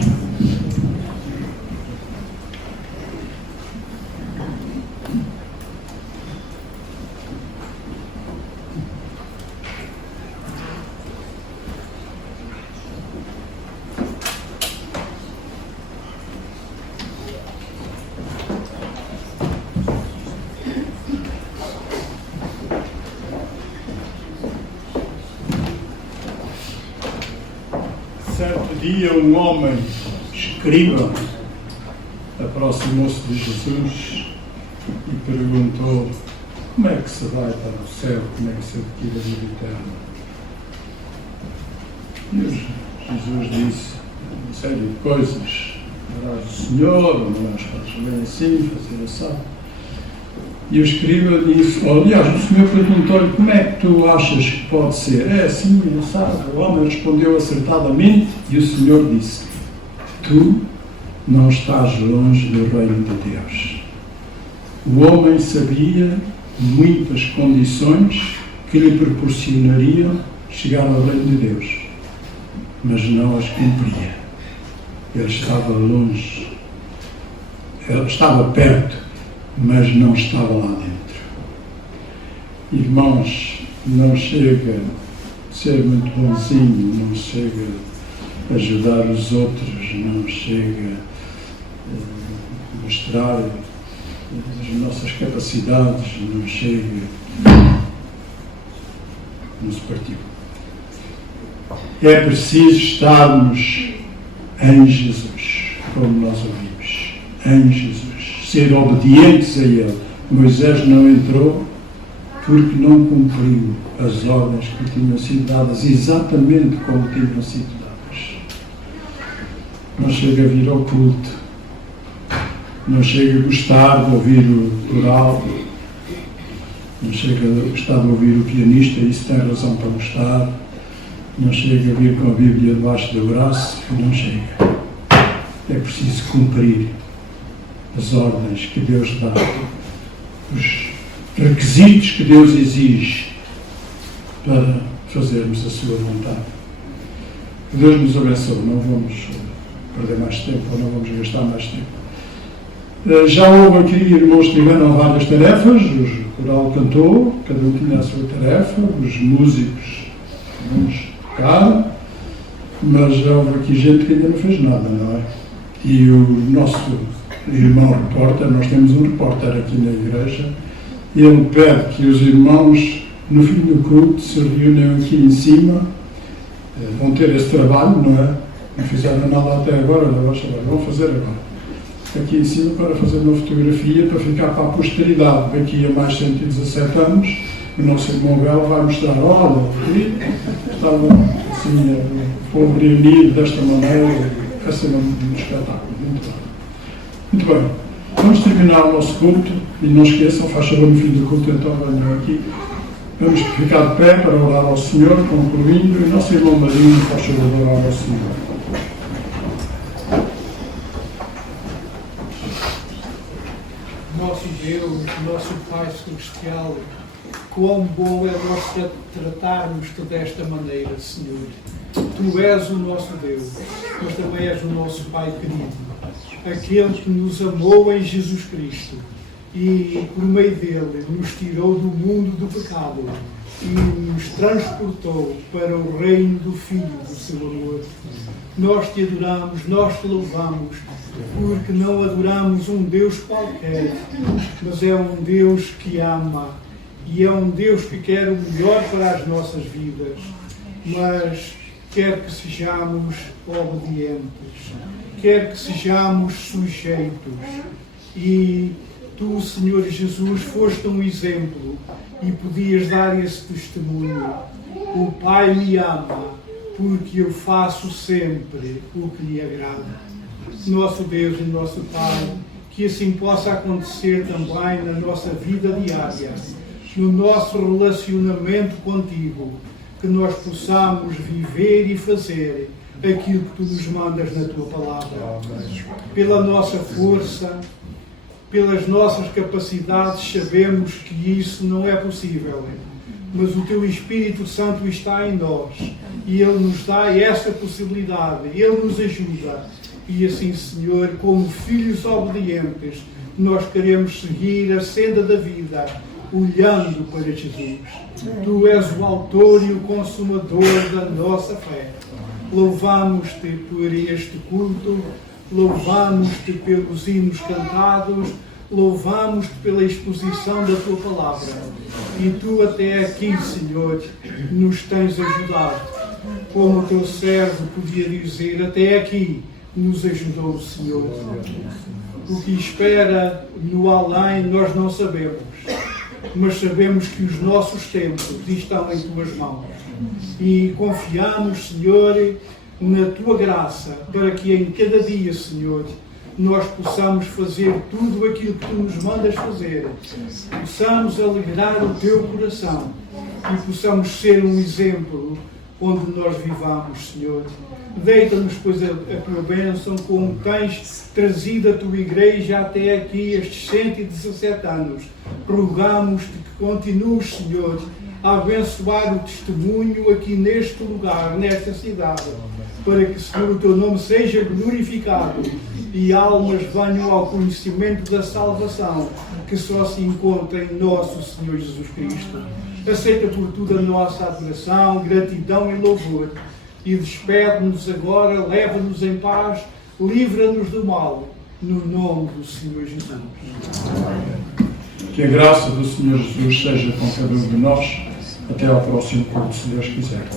Certo dia, um homem escriba aproximou-se de Jesus e perguntou: como é que se vai para o céu? Como é que se adquire a vida eterna? E Jesus disse uma série de coisas: amarás o Senhor, amarás bem assim, fazer assim. E o escriba disse, aliás, o Senhor perguntou-lhe: como é que tu achas que pode ser? É assim, sabe? O homem respondeu acertadamente e o Senhor disse: tu não estás longe do reino de Deus. O homem sabia muitas condições que lhe proporcionariam chegar ao reino de Deus, mas não as cumpria. Ele estava longe, ele estava perto, mas não estava lá dentro. Irmãos, não chega a ser muito bonzinho, não chega a ajudar os outros, não chega a mostrar as nossas capacidades, não chega, não se partiu. É preciso estarmos em Jesus, como nós ouvimos, em Jesus. Ser obedientes a Ele. Moisés não entrou porque não cumpriu as ordens que tinham sido dadas exatamente como tinham sido dadas. Não chega a vir ao culto, não chega a gostar de ouvir o coral, não chega a gostar de ouvir o pianista, isso tem razão para gostar, não chega a vir com a Bíblia debaixo do braço, não chega. É preciso cumprir as ordens que Deus dá, os requisitos que Deus exige para fazermos a sua vontade. Que Deus nos abençoe, não vamos perder mais tempo, ou não vamos gastar mais tempo. Já houve aqui irmãos que tiveram várias tarefas, o coral cantou, cada um tinha a sua tarefa, os músicos vamos tocar, mas já houve aqui gente que ainda não fez nada, não é? E o nosso irmão repórter, nós temos um repórter aqui na igreja, e ele pede que os irmãos, no fim do culto, se reúnam aqui em cima, vão ter esse trabalho, não é? Não fizeram nada até agora, vão fazer agora. Aqui em cima para fazer uma fotografia para ficar para a posteridade. Daqui a mais 117 anos, o nosso irmão Bel vai mostrar, olha, estava assim, o povo reunido desta maneira, vai ser um espetáculo, muito bem. Muito bem, vamos terminar o nosso culto e não esqueçam, faz favor no fim do culto, então venham aqui. Vamos ficar de pé para orar ao Senhor, concluindo, e nosso irmão Marinho faz favor de orar ao Senhor. Nosso Deus, nosso Pai Celestial, quão bom é nós tratarmos-te desta maneira, Senhor. Tu és o nosso Deus, mas também és o nosso Pai querido, aquele que nos amou em Jesus Cristo e, por meio dele, nos tirou do mundo do pecado e nos transportou para o reino do Filho do seu amor. Nós te adoramos, nós te louvamos, porque não adoramos um Deus qualquer, mas é um Deus que ama e é um Deus que quer o melhor para as nossas vidas, mas quer que sejamos obedientes, quer que sejamos sujeitos. E tu, Senhor Jesus, foste um exemplo e podias dar esse testemunho. O Pai me ama porque eu faço sempre o que lhe agrada. Nosso Deus e nosso Pai, que assim possa acontecer também na nossa vida diária. no nosso relacionamento contigo, que nós possamos viver e fazer aquilo que tu nos mandas na tua palavra. Pela nossa força, pelas nossas capacidades, sabemos que isso não é possível. Mas o teu Espírito Santo está em nós e Ele nos dá essa possibilidade, Ele nos ajuda. E assim, Senhor, como filhos obedientes, nós queremos seguir a senda da vida, olhando para Jesus. Tu és o autor e o consumador da nossa fé. Louvamos-te por este culto, louvamos-te pelos hinos cantados, louvamos-te pela exposição da tua palavra. E tu até aqui, Senhor, nos tens ajudado. Como o teu servo podia dizer, até aqui nos ajudou o Senhor. O que espera no além nós não sabemos, mas sabemos que os nossos tempos estão em tuas mãos. E confiamos, Senhor, na tua graça, para que em cada dia, Senhor, nós possamos fazer tudo aquilo que tu nos mandas fazer, possamos alegrar o teu coração e possamos ser um exemplo onde nós vivamos, Senhor. Deita-nos, pois, a tua bênção, como tens trazido a tua igreja até aqui, estes 117 anos. Rogamos-te que continues, Senhor, a abençoar o testemunho aqui neste lugar, nesta cidade, para que, Senhor, o teu nome seja glorificado e almas venham ao conhecimento da salvação que só se encontra em nosso Senhor Jesus Cristo. Aceita por tudo a nossa adoração, gratidão e louvor e despede-nos agora, leva-nos em paz, livra-nos do mal, no nome do Senhor Jesus. Que a graça do Senhor Jesus seja com cada um de nós. Até ao próximo culto, se Deus quiser.